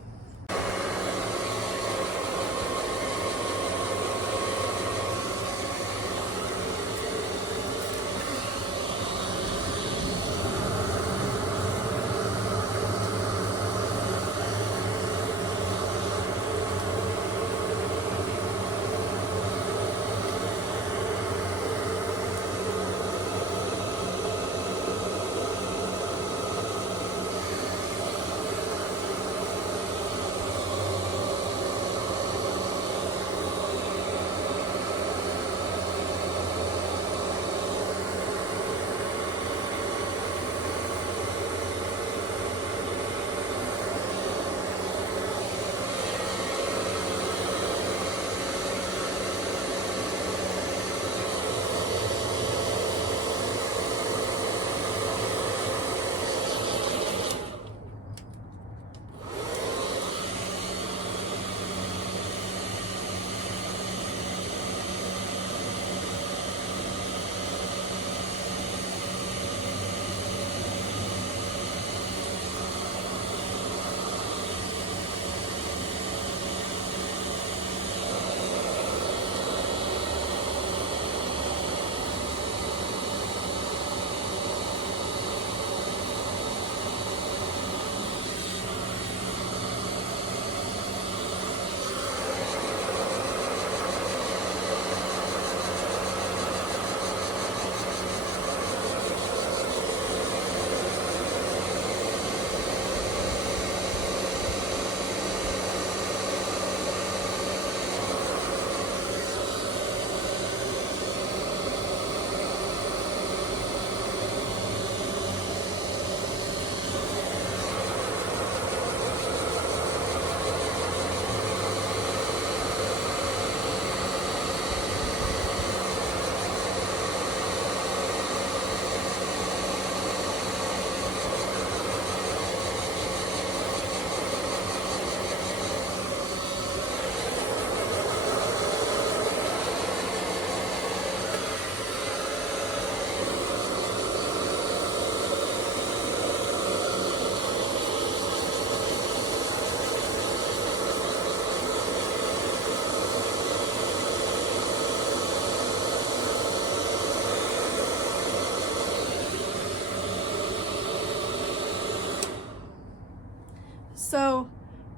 So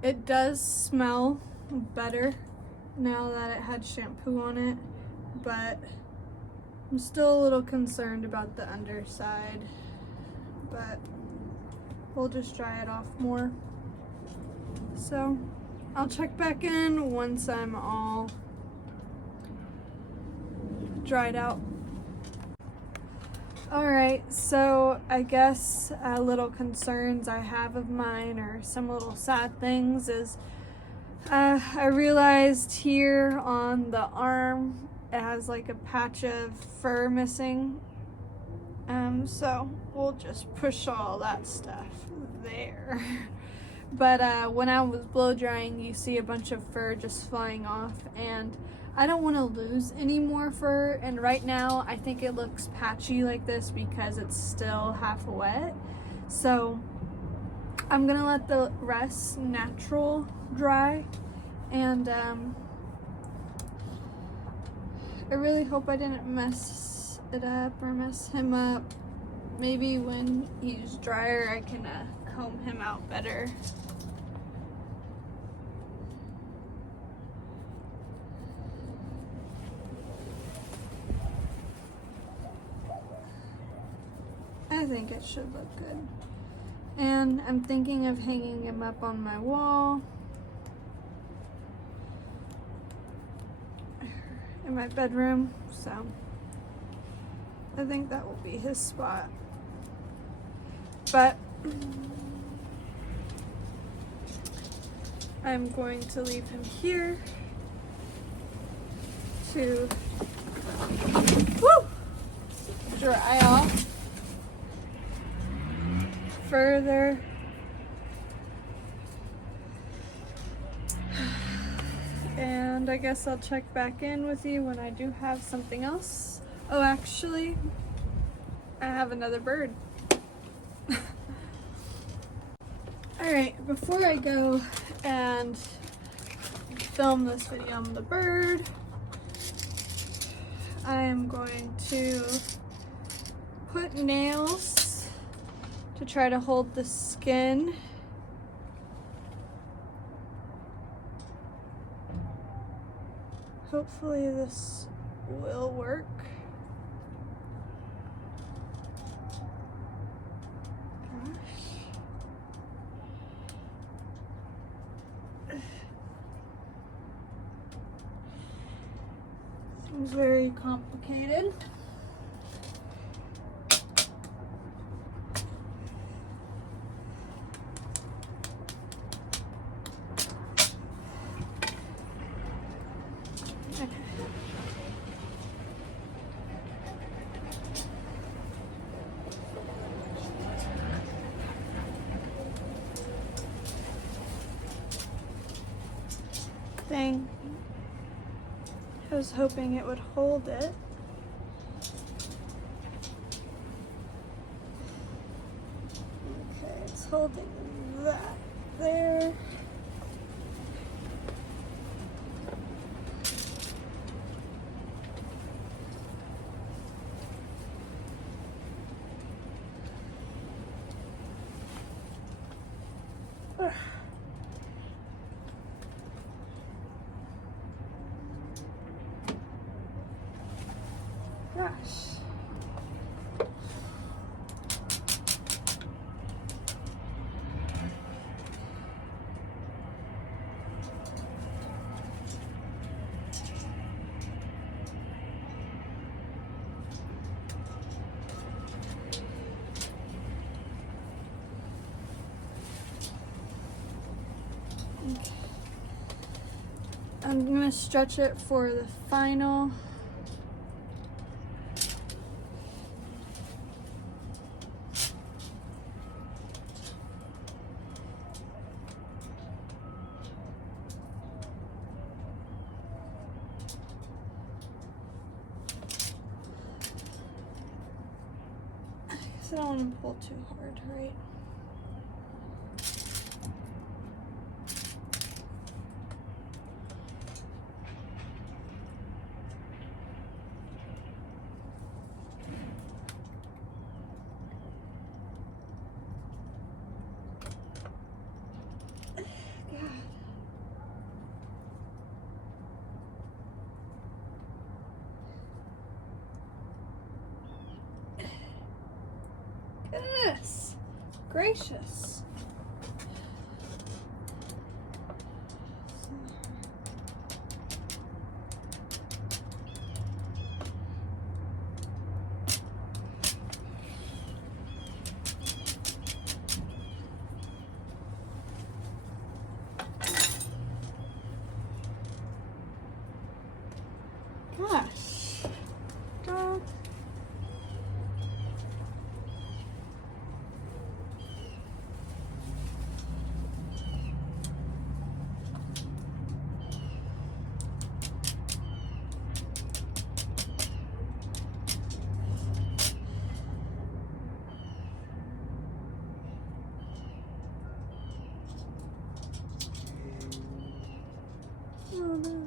it does smell better now that it had shampoo on it, but I'm still a little concerned about the underside, but we'll just dry it off more. So I'll check back in once I'm all dried out. Alright, so I guess little concerns I have of mine, or some little sad things, is I realized here on the arm it has like a patch of fur missing. So we'll just push all that stuff there. But when I was blow drying, you see a bunch of fur just flying off, and I don't want to lose any more fur, and right now I think it looks patchy like this because it's still half wet. So I'm gonna let the rest natural dry, and I really hope I didn't mess it up or mess him up. Maybe when he's drier I can comb him out better. I think it should look good. And I'm thinking of hanging him up on my wall in my bedroom, so I think that will be his spot. But I'm going to leave him here to dry off further. And I guess I'll check back in with you when I do have something else. Oh, actually, I have another bird. Alright, before I go and film this video on the bird, I am going to put nails to try to hold the skin. Hopefully this will work. Seems very complicated. Thing. I was hoping it would hold it. Okay, it's holding that there. Gosh. Okay. I'm gonna stretch it for the final. I don't want to pull too hard, right? Goodness gracious. Gosh, dog. Oh no.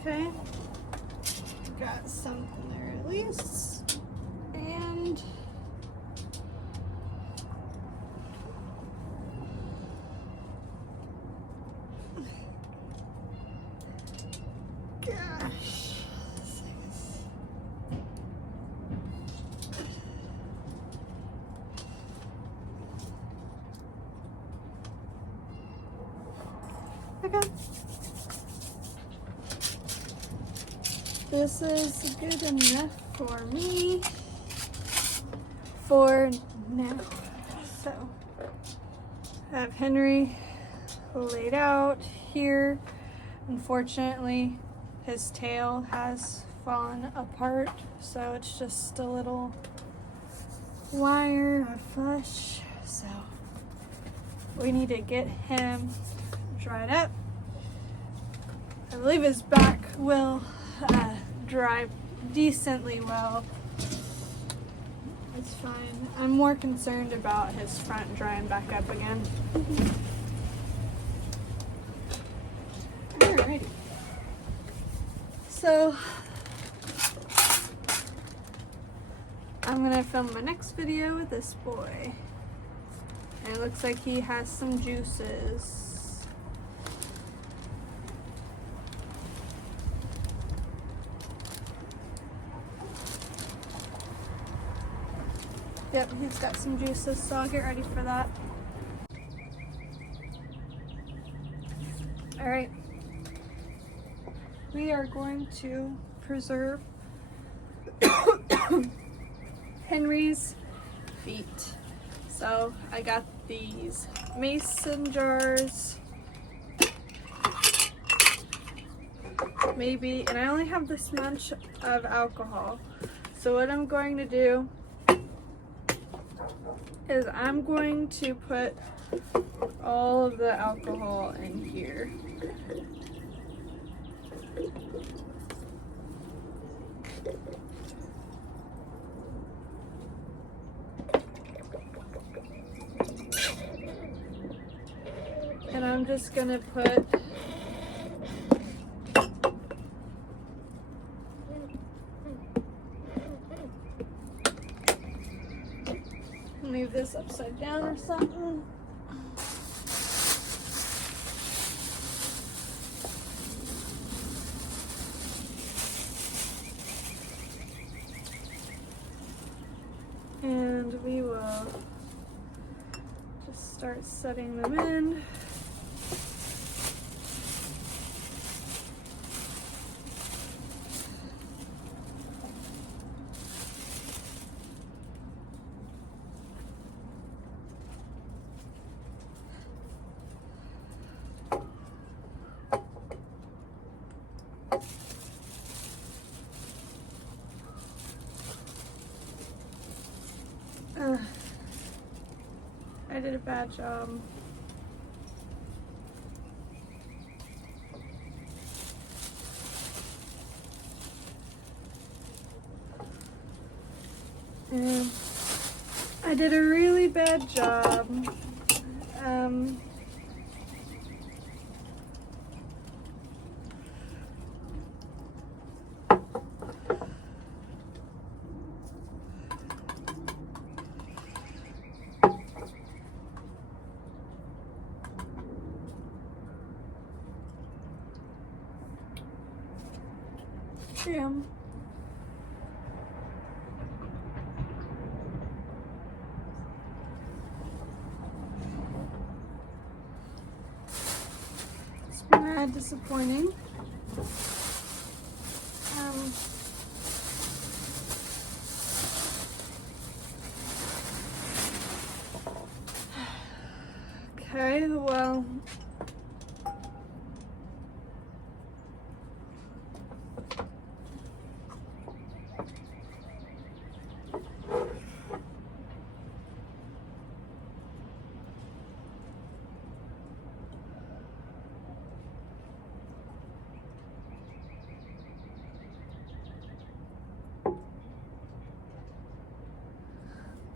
Okay, got something there at least, and gosh, okay. This is good enough for me for now. So I have Henry laid out here. Unfortunately, his tail has fallen apart, so it's just a little wire or flesh. So we need to get him dried up. I believe his back will dry decently well. It's fine. I'm more concerned about his front drying back up again. Alrighty. So I'm gonna film my next video with this boy. And it looks like he has some juices. Yep, he's got some juices, so I'll get ready for that. Alright. We are going to preserve Henry's feet. So I got these mason jars. Maybe, and I only have this much of alcohol. So what I'm going to do is I'm going to put all of the alcohol in here. And I'm just gonna put leave this upside down or something. And we will just start setting them in. I did a bad job. And I did a really bad job. Damn. It's been mad disappointing. Okay, well,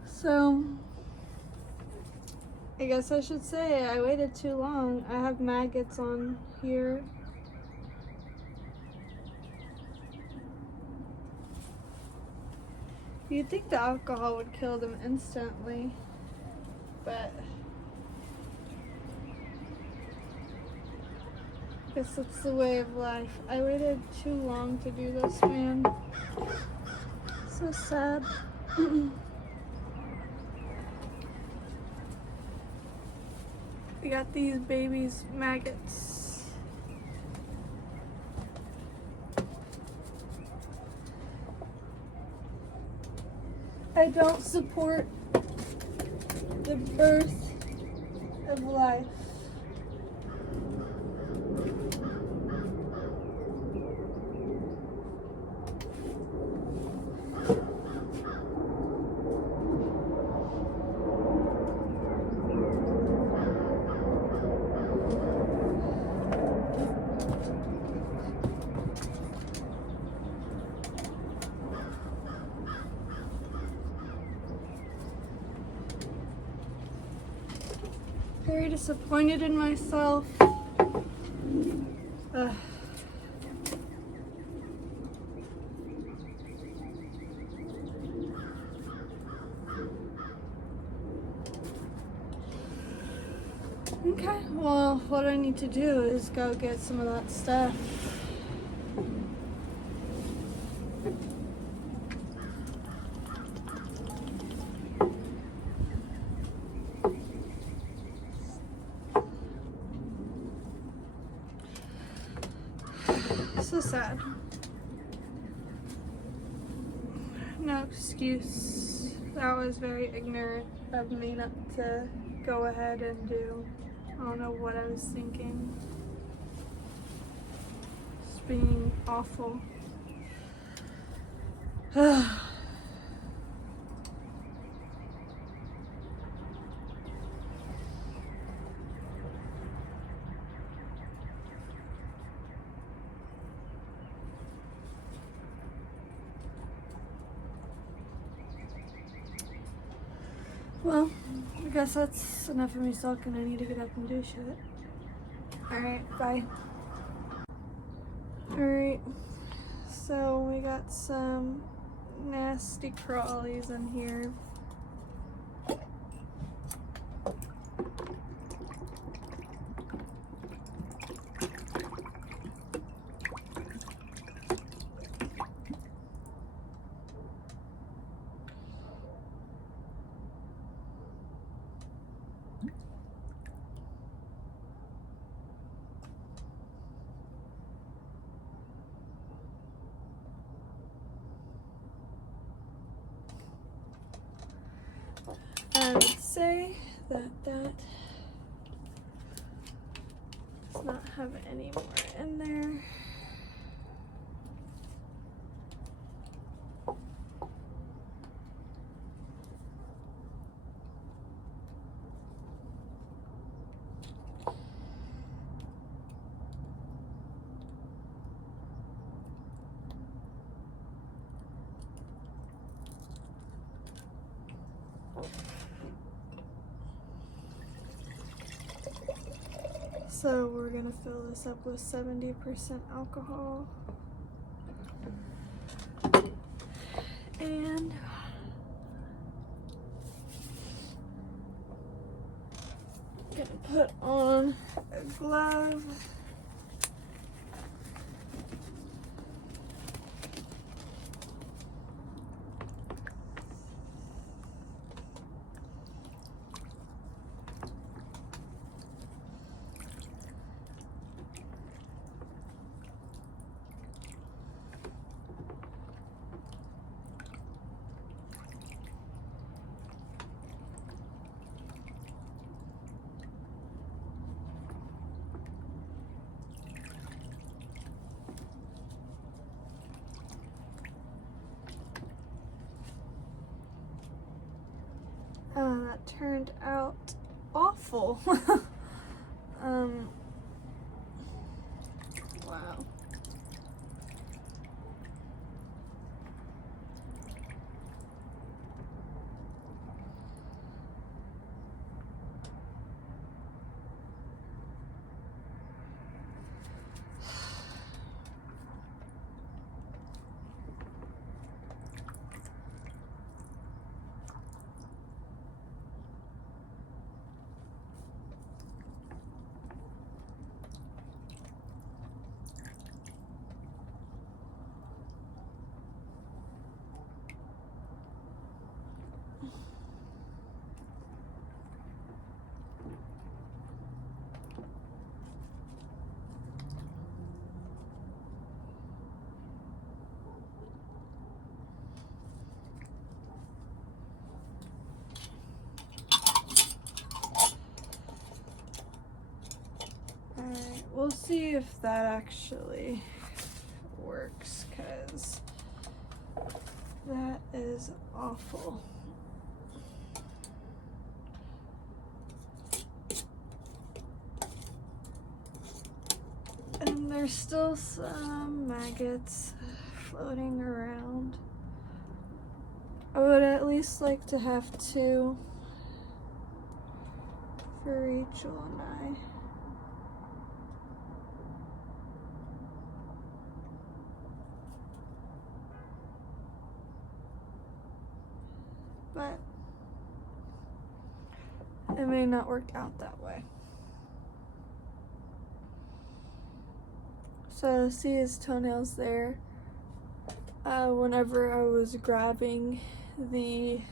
so I guess I should say I waited too long. I have maggots on here. You'd think the alcohol would kill them instantly, but I guess it's the way of life. I waited too long to do this, man. So sad. We got these babies' maggots. I don't support the birth of life. Very disappointed in myself. Okay, well, what I need to do is go get some of that stuff. So sad. No excuse. That was very ignorant of me not to go ahead and do. I don't know what I was thinking. It's being awful. Well, I guess that's enough of me sulking. I need to get up and do shit. Alright, bye. Alright, so we got some nasty crawlies in here. I would say that does not have any more in there. So we're gonna fill this up with 70% alcohol. And gonna put on a glove. That turned out awful. Wow. Alright, we'll see if that actually works, because that is awful. And there's still some maggots floating around. I would at least like to have 2 for Rachel and I. But it may not work out that way. So see his toenails there. Whenever I was grabbing the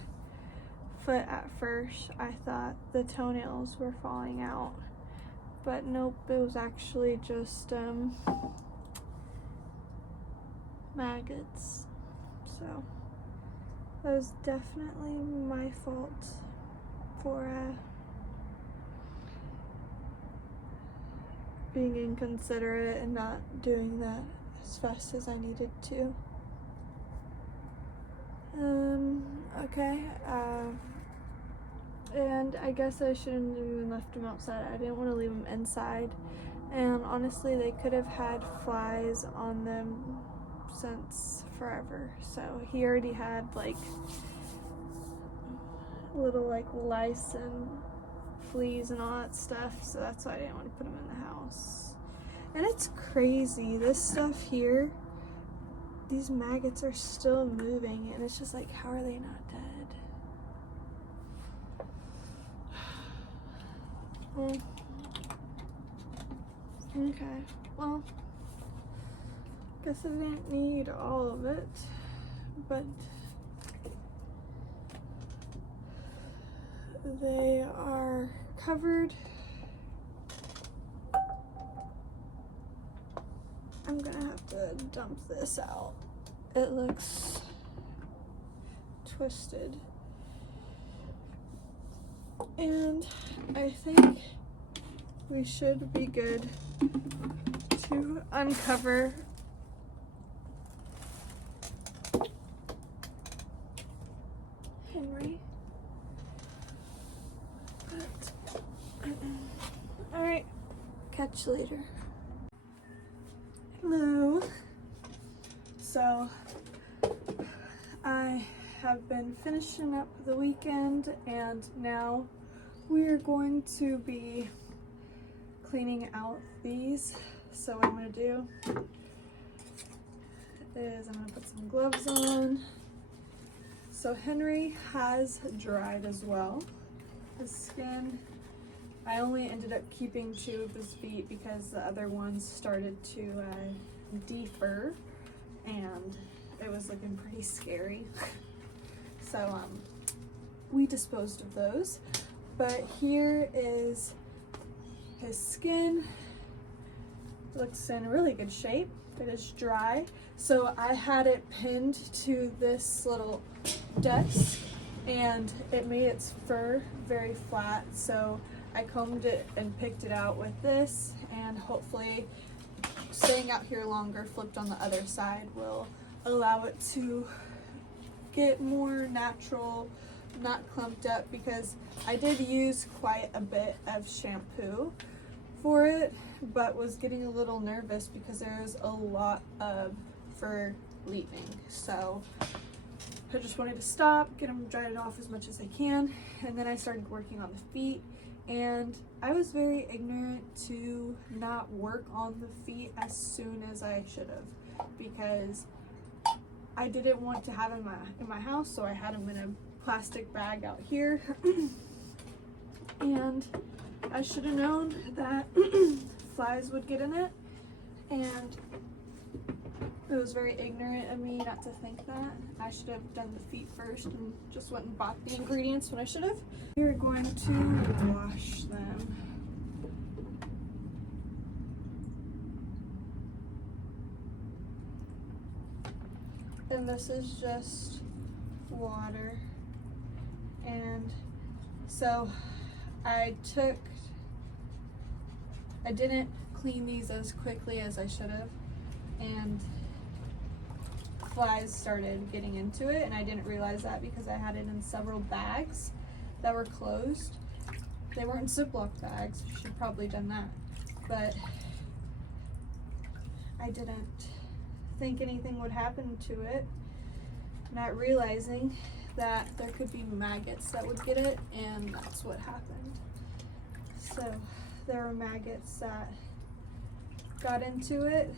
foot at first, I thought the toenails were falling out, but nope, it was actually just maggots. So that was definitely my fault for being inconsiderate and not doing that as fast as I needed to. Okay, and I guess I shouldn't have even left him outside. I didn't want to leave him inside, and honestly they could have had flies on them since forever, so he already had like little like lice and fleas and all that stuff, so that's why I didn't want to put him in the house. And it's crazy, this stuff here, these maggots are still moving, and it's just like, how are they not dead? Okay, well, guess I didn't need all of it, but they are covered. I'm gonna have to dump this out. It looks twisted. And I think we should be good to uncover Henry. Alright, catch you later. Hello. So I have been finishing up the weekend, and now we are going to be cleaning out these. So what I'm gonna do is I'm gonna put some gloves on. So Henry has dried as well. His skin, I only ended up keeping 2 of his feet because the other ones started to defer and it was looking pretty scary. So we disposed of those. But here is his skin. It looks in really good shape. It is dry. So I had it pinned to this little desk and it made its fur very flat. So I combed it and picked it out with this, and hopefully staying out here longer, flipped on the other side, will allow it to get more natural, not clumped up, because I did use quite a bit of shampoo for it, but was getting a little nervous because there was a lot of fur leaving. So I just wanted to stop, get them dried off as much as I can, and then I started working on the feet. And I was very ignorant to not work on the feet as soon as I should have, because I didn't want to have them in my house, so I had them in a plastic bag out here. And I should have known that flies would get in it, and it was very ignorant of me not to think that. I should have done the feet first and just went and bought the ingredients when I should have. We're going to wash them. And this is just water. And so I didn't clean these as quickly as I should have, and flies started getting into it, and I didn't realize that because I had it in several bags that were closed. They weren't Ziploc bags. Should have probably done that, but I didn't think anything would happen to it, not realizing that there could be maggots that would get it, and that's what happened. So there were maggots that got into it,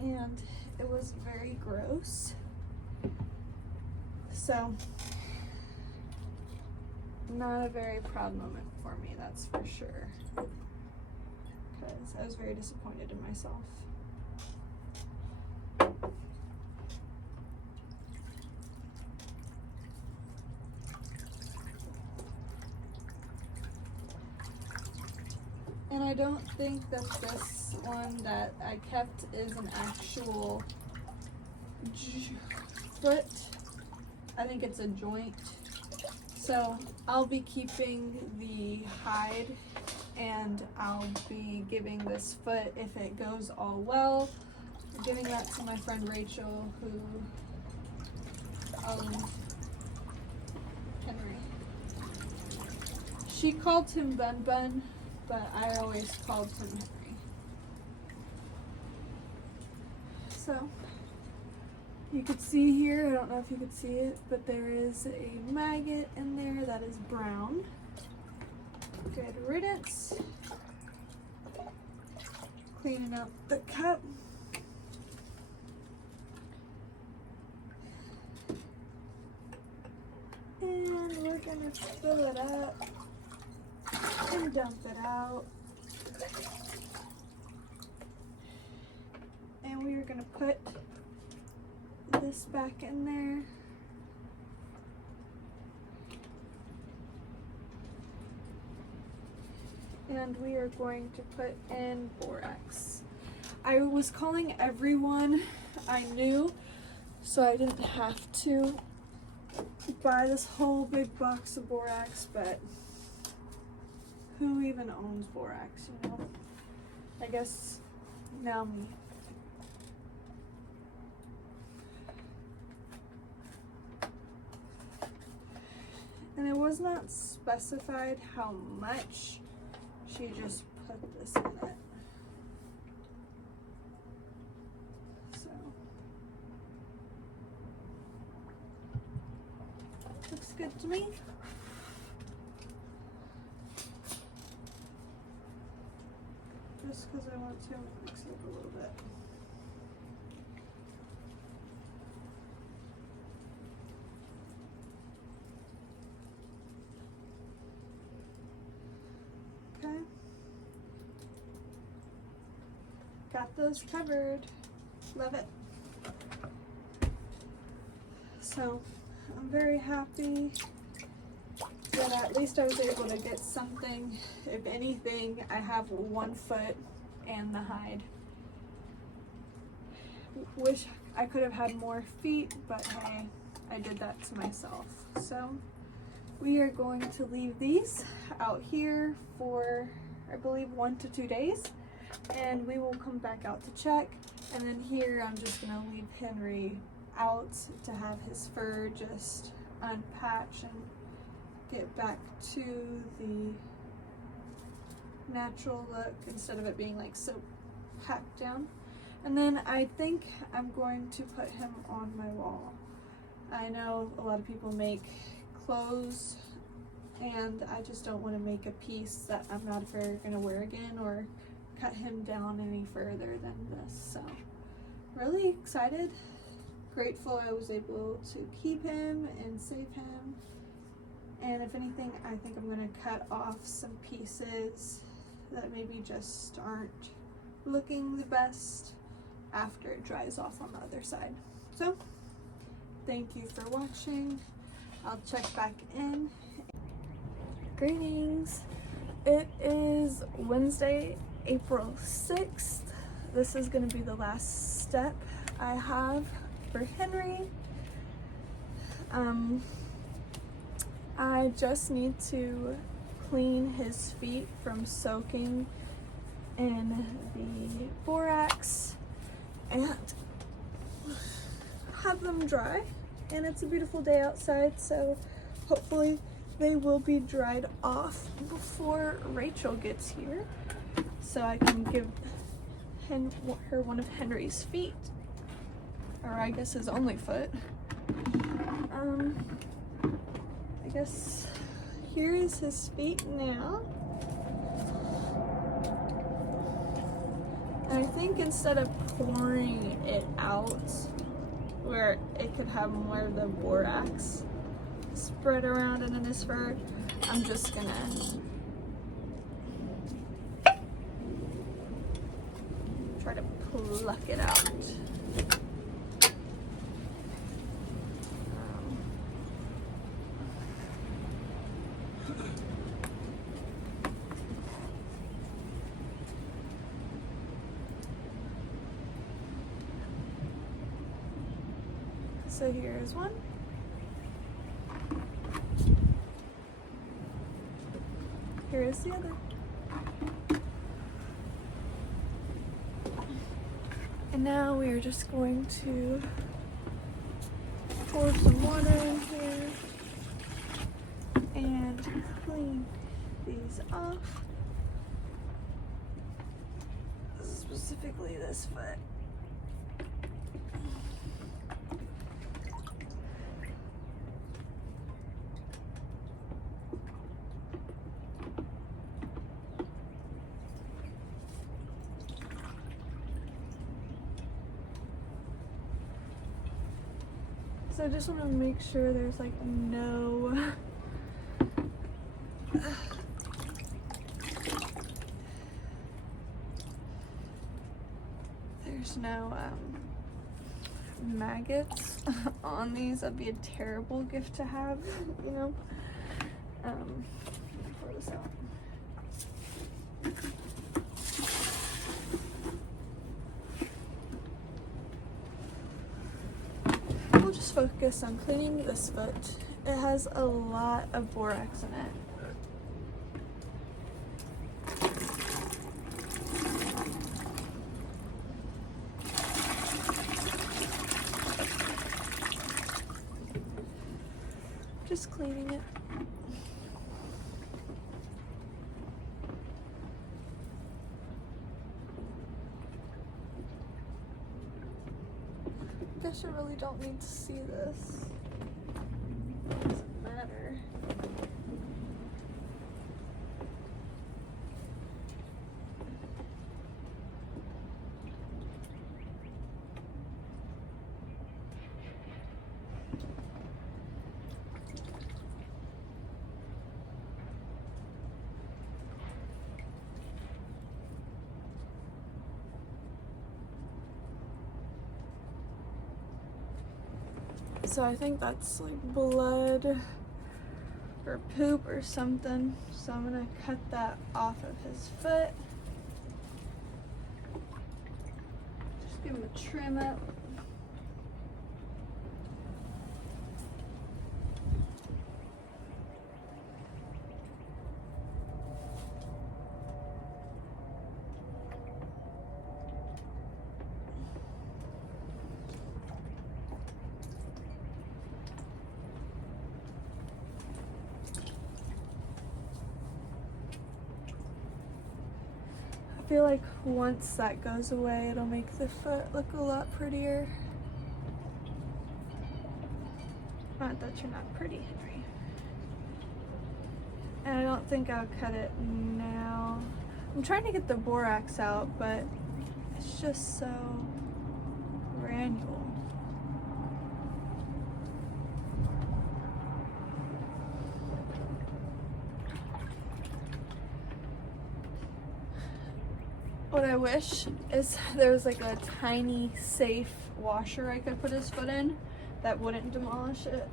and it was very gross. So not a very proud moment for me, that's for sure, because I was very disappointed in myself. And I don't think that this one that I kept is an actual foot. I think it's a joint. So I'll be keeping the hide, and I'll be giving this foot, if it goes all well, giving that to my friend Rachel, who owns Henry. She called him Bun Bun, but I always called him Henry. So you could see here, I don't know if you could see it, but there is a maggot in there that is brown. Good riddance. Cleaning up the cup. And we're gonna fill it up and dump it out. And we are gonna put this back in there. And we are going to put in borax. I was calling everyone I knew, so I didn't have to buy this whole big box of borax, but who even owns borax, you know? I guess now me. And it was not specified how much. She just put this in it. So looks good to me. want to, I'm gonna mix it up a little bit. Okay. Got those covered. Love it. So I'm very happy that at least I was able to get something. If anything, I have 1 foot and the hide. Wish I could have had more feet, but hey, I did that to myself. So we are going to leave these out here for, I believe, 1 to 2 days, and we will come back out to check. And then here I'm just gonna leave Henry out to have his fur just unpatch and get back to the natural look instead of it being like so packed down. And then I think I'm going to put him on my wall. I know a lot of people make clothes, and I just don't want to make a piece that I'm not ever going to wear again or cut him down any further than this. So really excited, grateful I was able to keep him and save him. And if anything, I think I'm going to cut off some pieces that maybe just aren't looking the best after it dries off on the other side. So thank you for watching. I'll check back in. Greetings. It is Wednesday, April 6th. This is going to be the last step I have for Henry. I just need to clean his feet from soaking in the borax and have them dry. And it's a beautiful day outside, so hopefully they will be dried off before Rachel gets here, so I can give her one of Henry's feet, or I guess his only foot. I guess here is his feet now. And I think instead of pouring it out where it could have more of the borax spread around and in his fur, I'm just gonna try to pluck it out. So here is one. Here is the other. And now we are just going to pour some water in here and clean these off. Specifically this foot. So I just want to make sure there's like no maggots on these. That'd be a terrible gift to have, you know. Pour this out. We'll just focus on cleaning this foot. It has a lot of borax in it. Just cleaning it. I guess you really don't need to see this. It doesn't matter. So I think that's like blood or poop or something. So I'm gonna cut that off of his foot. Just give him a trim up. I feel like once that goes away, it'll make the foot look a lot prettier. Not that you're not pretty, Henry. And I don't think I'll cut it now. I'm trying to get the borax out, but it's just so granule. What I wish is there was like a tiny safe washer I could put his foot in that wouldn't demolish it.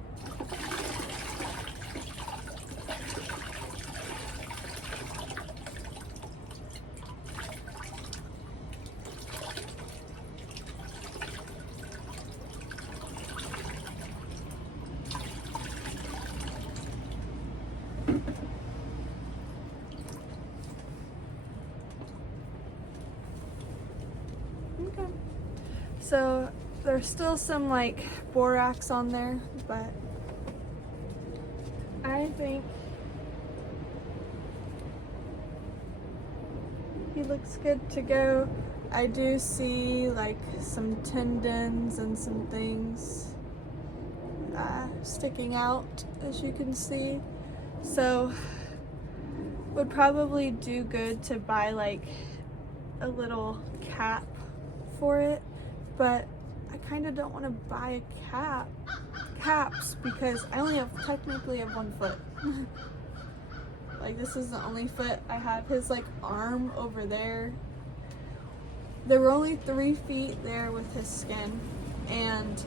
Okay. So there's still some like borax on there, but I think he looks good to go. I do see like some tendons and some things sticking out, as you can see. So would probably do good to buy like a little cap for it, but I kind of don't want to buy a caps because I only technically have one foot. Like this is the only foot I have. His like arm over there, there were only 3 feet there with his skin, and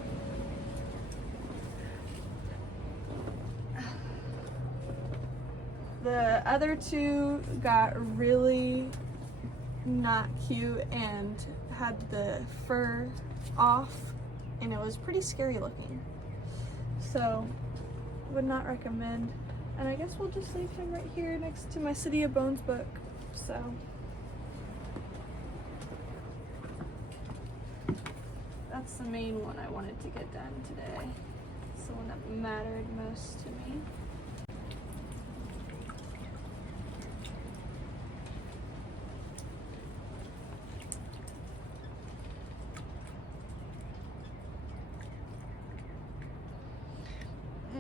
the other 2 got really not cute and had the fur off, and it was pretty scary looking. So would not recommend. And I guess we'll just leave him right here next to my City of Bones book. So that's the main one I wanted to get done today. It's the one that mattered most to me.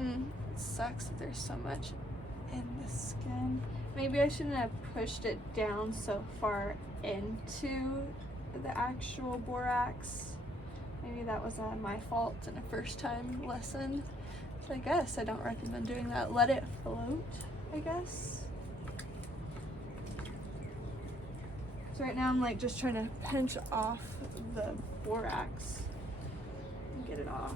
It sucks that there's so much in the skin. Maybe I shouldn't have pushed it down so far into the actual borax. Maybe that was my fault in a first time lesson. So I guess I don't recommend doing that. Let it float, I guess. So right now I'm like just trying to pinch off the borax and get it off.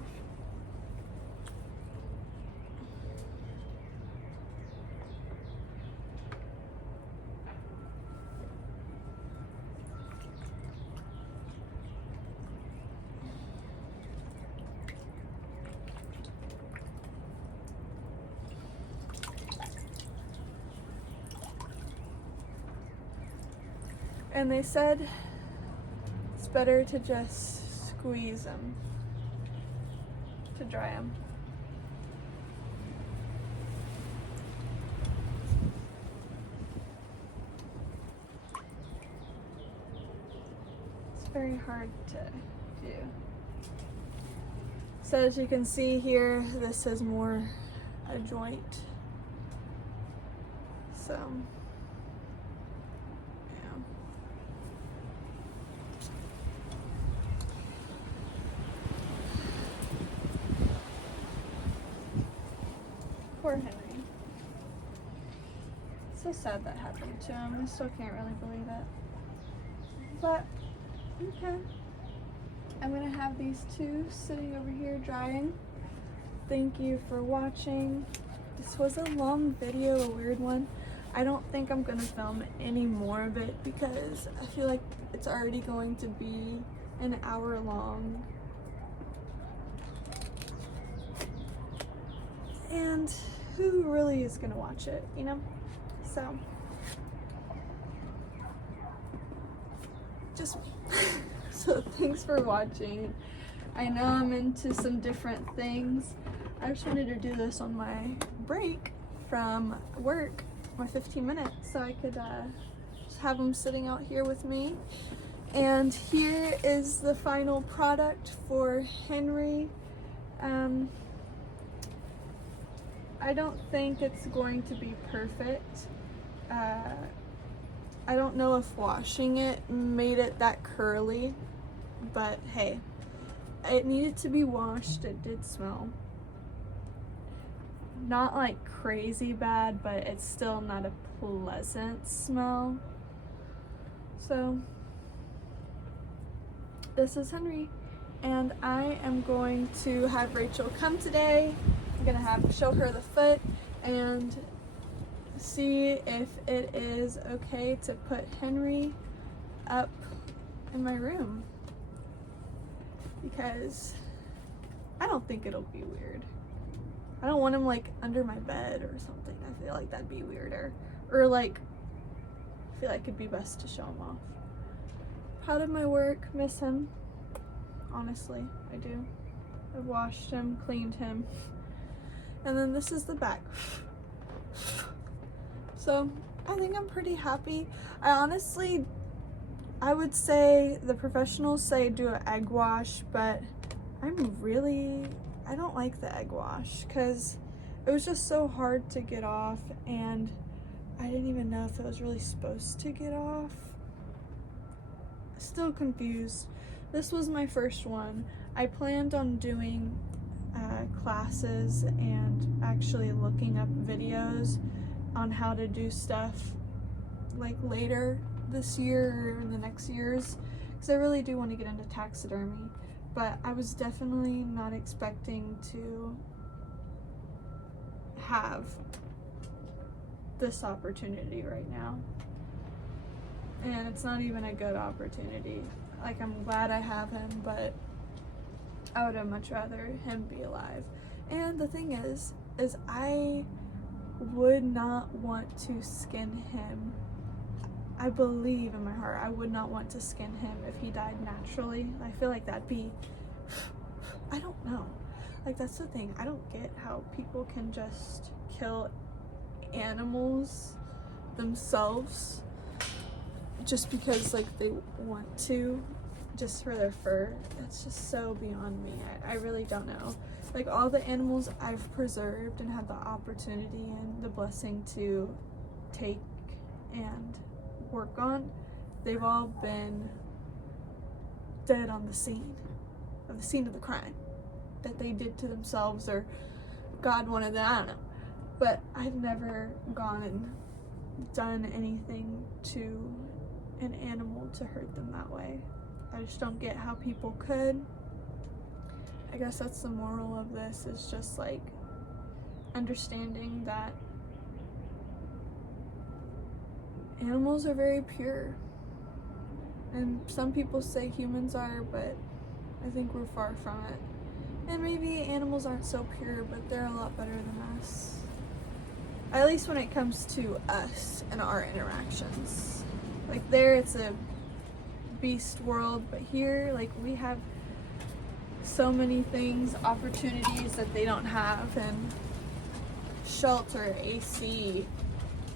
And they said it's better to just squeeze them to dry them. It's very hard to do. So as you can see here, this is more a joint. So poor Henry. So sad that happened to him. I still can't really believe it. But, okay. I'm gonna have these 2 sitting over here drying. thank you for watching. This was a long video, a weird one. I don't think I'm gonna film any more of it because I feel like it's already going to be an hour long. And who really is gonna watch it, you know? So, just so thanks for watching. I know I'm into some different things. I just wanted to do this on my break from work, my 15 minutes, so I could just have them sitting out here with me. And here is the final product for Henry. I don't think it's going to be perfect. I don't know if washing it made it that curly, but hey, it needed to be washed. It did smell. Not like crazy bad, but it's still not a pleasant smell. So this is Henry, and I am going to have Rachel come today. I'm gonna show her the foot and see if it is okay to put Henry up in my room, because I don't think it'll be weird. I don't want him like under my bed or something. I feel like that'd be weirder. Or like, I feel like it'd be best to show him off. Proud of my work, miss him. Honestly, I do. I've washed him, cleaned him. And then this is the back. So I think I'm pretty happy. I would say the professionals say do an egg wash, but I don't like the egg wash because it was just so hard to get off, and I didn't even know if it was really supposed to get off. Still confused. This was my first one. I planned on doing classes and actually looking up videos on how to do stuff like later this year or in the next years, because I really do want to get into taxidermy, but I was definitely not expecting to have this opportunity right now, and it's not even a good opportunity. Like, I'm glad I have him, but I would have much rather him be alive. And the thing is I would not want to skin him. I believe in my heart I would not want to skin him if he died naturally. I feel like that'd be, I don't know. Like, that's the thing. I don't get how people can just kill animals themselves just because like they want to, just for their fur. That's just so beyond me. I really don't know. Like, all the animals I've preserved and had the opportunity and the blessing to take and work on, they've all been dead on the scene of the crime that they did to themselves, or God wanted them, I don't know. But I've never gone and done anything to an animal to hurt them that way. I just don't get how people could. I guess that's the moral of this, is just like understanding that animals are very pure. And some people say humans are, but I think we're far from it. And maybe animals aren't so pure, but they're a lot better than us. At least when it comes to us and our interactions. Like, there it's a beast world, but here, like, we have so many things, opportunities that they don't have, and shelter, AC,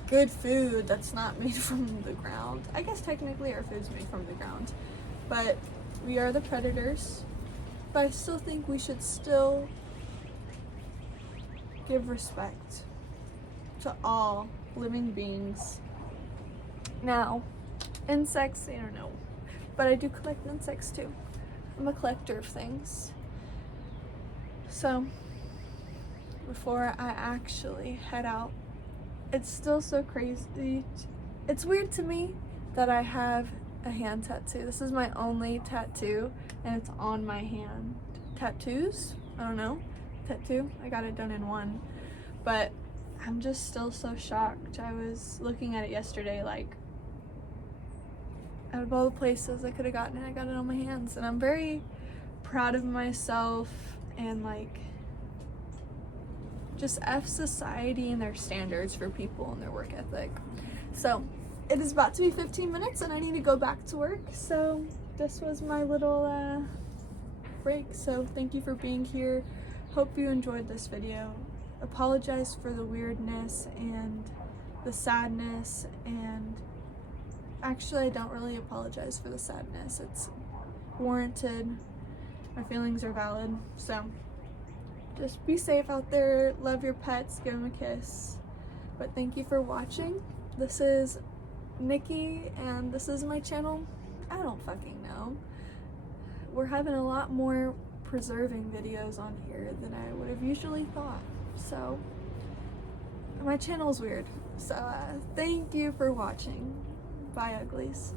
good food that's not made from the ground. I guess technically our food's made from the ground, but we are the predators. But I still think we should still give respect to all living beings. Now, insects, I don't know, but I do collect insects too. I'm a collector of things. So, before I actually head out, it's still so crazy. It's weird to me that I have a hand tattoo. This is my only tattoo, and it's on my hand. Tattoos? I don't know. tattoo. I got it done in one, but I'm just still so shocked. I was looking at it yesterday, like, out of all the places I could have gotten it, I got it on my hands, and I'm very proud of myself, and like, just F society and their standards for people and their work ethic. So it is about to be 15 minutes and I need to go back to work, so this was my little break. So thank you for being here. Hope you enjoyed this video. Apologize for the weirdness and the sadness, and actually I don't really apologize for the sadness. It's warranted. My feelings are valid. So just be safe out there, love your pets, give them a kiss. But thank you for watching. This is Nikki and this is my channel. I don't fucking know. We're having a lot more preserving videos on here than I would have usually thought. So my channel is weird. So thank you for watching. Bye, uglies.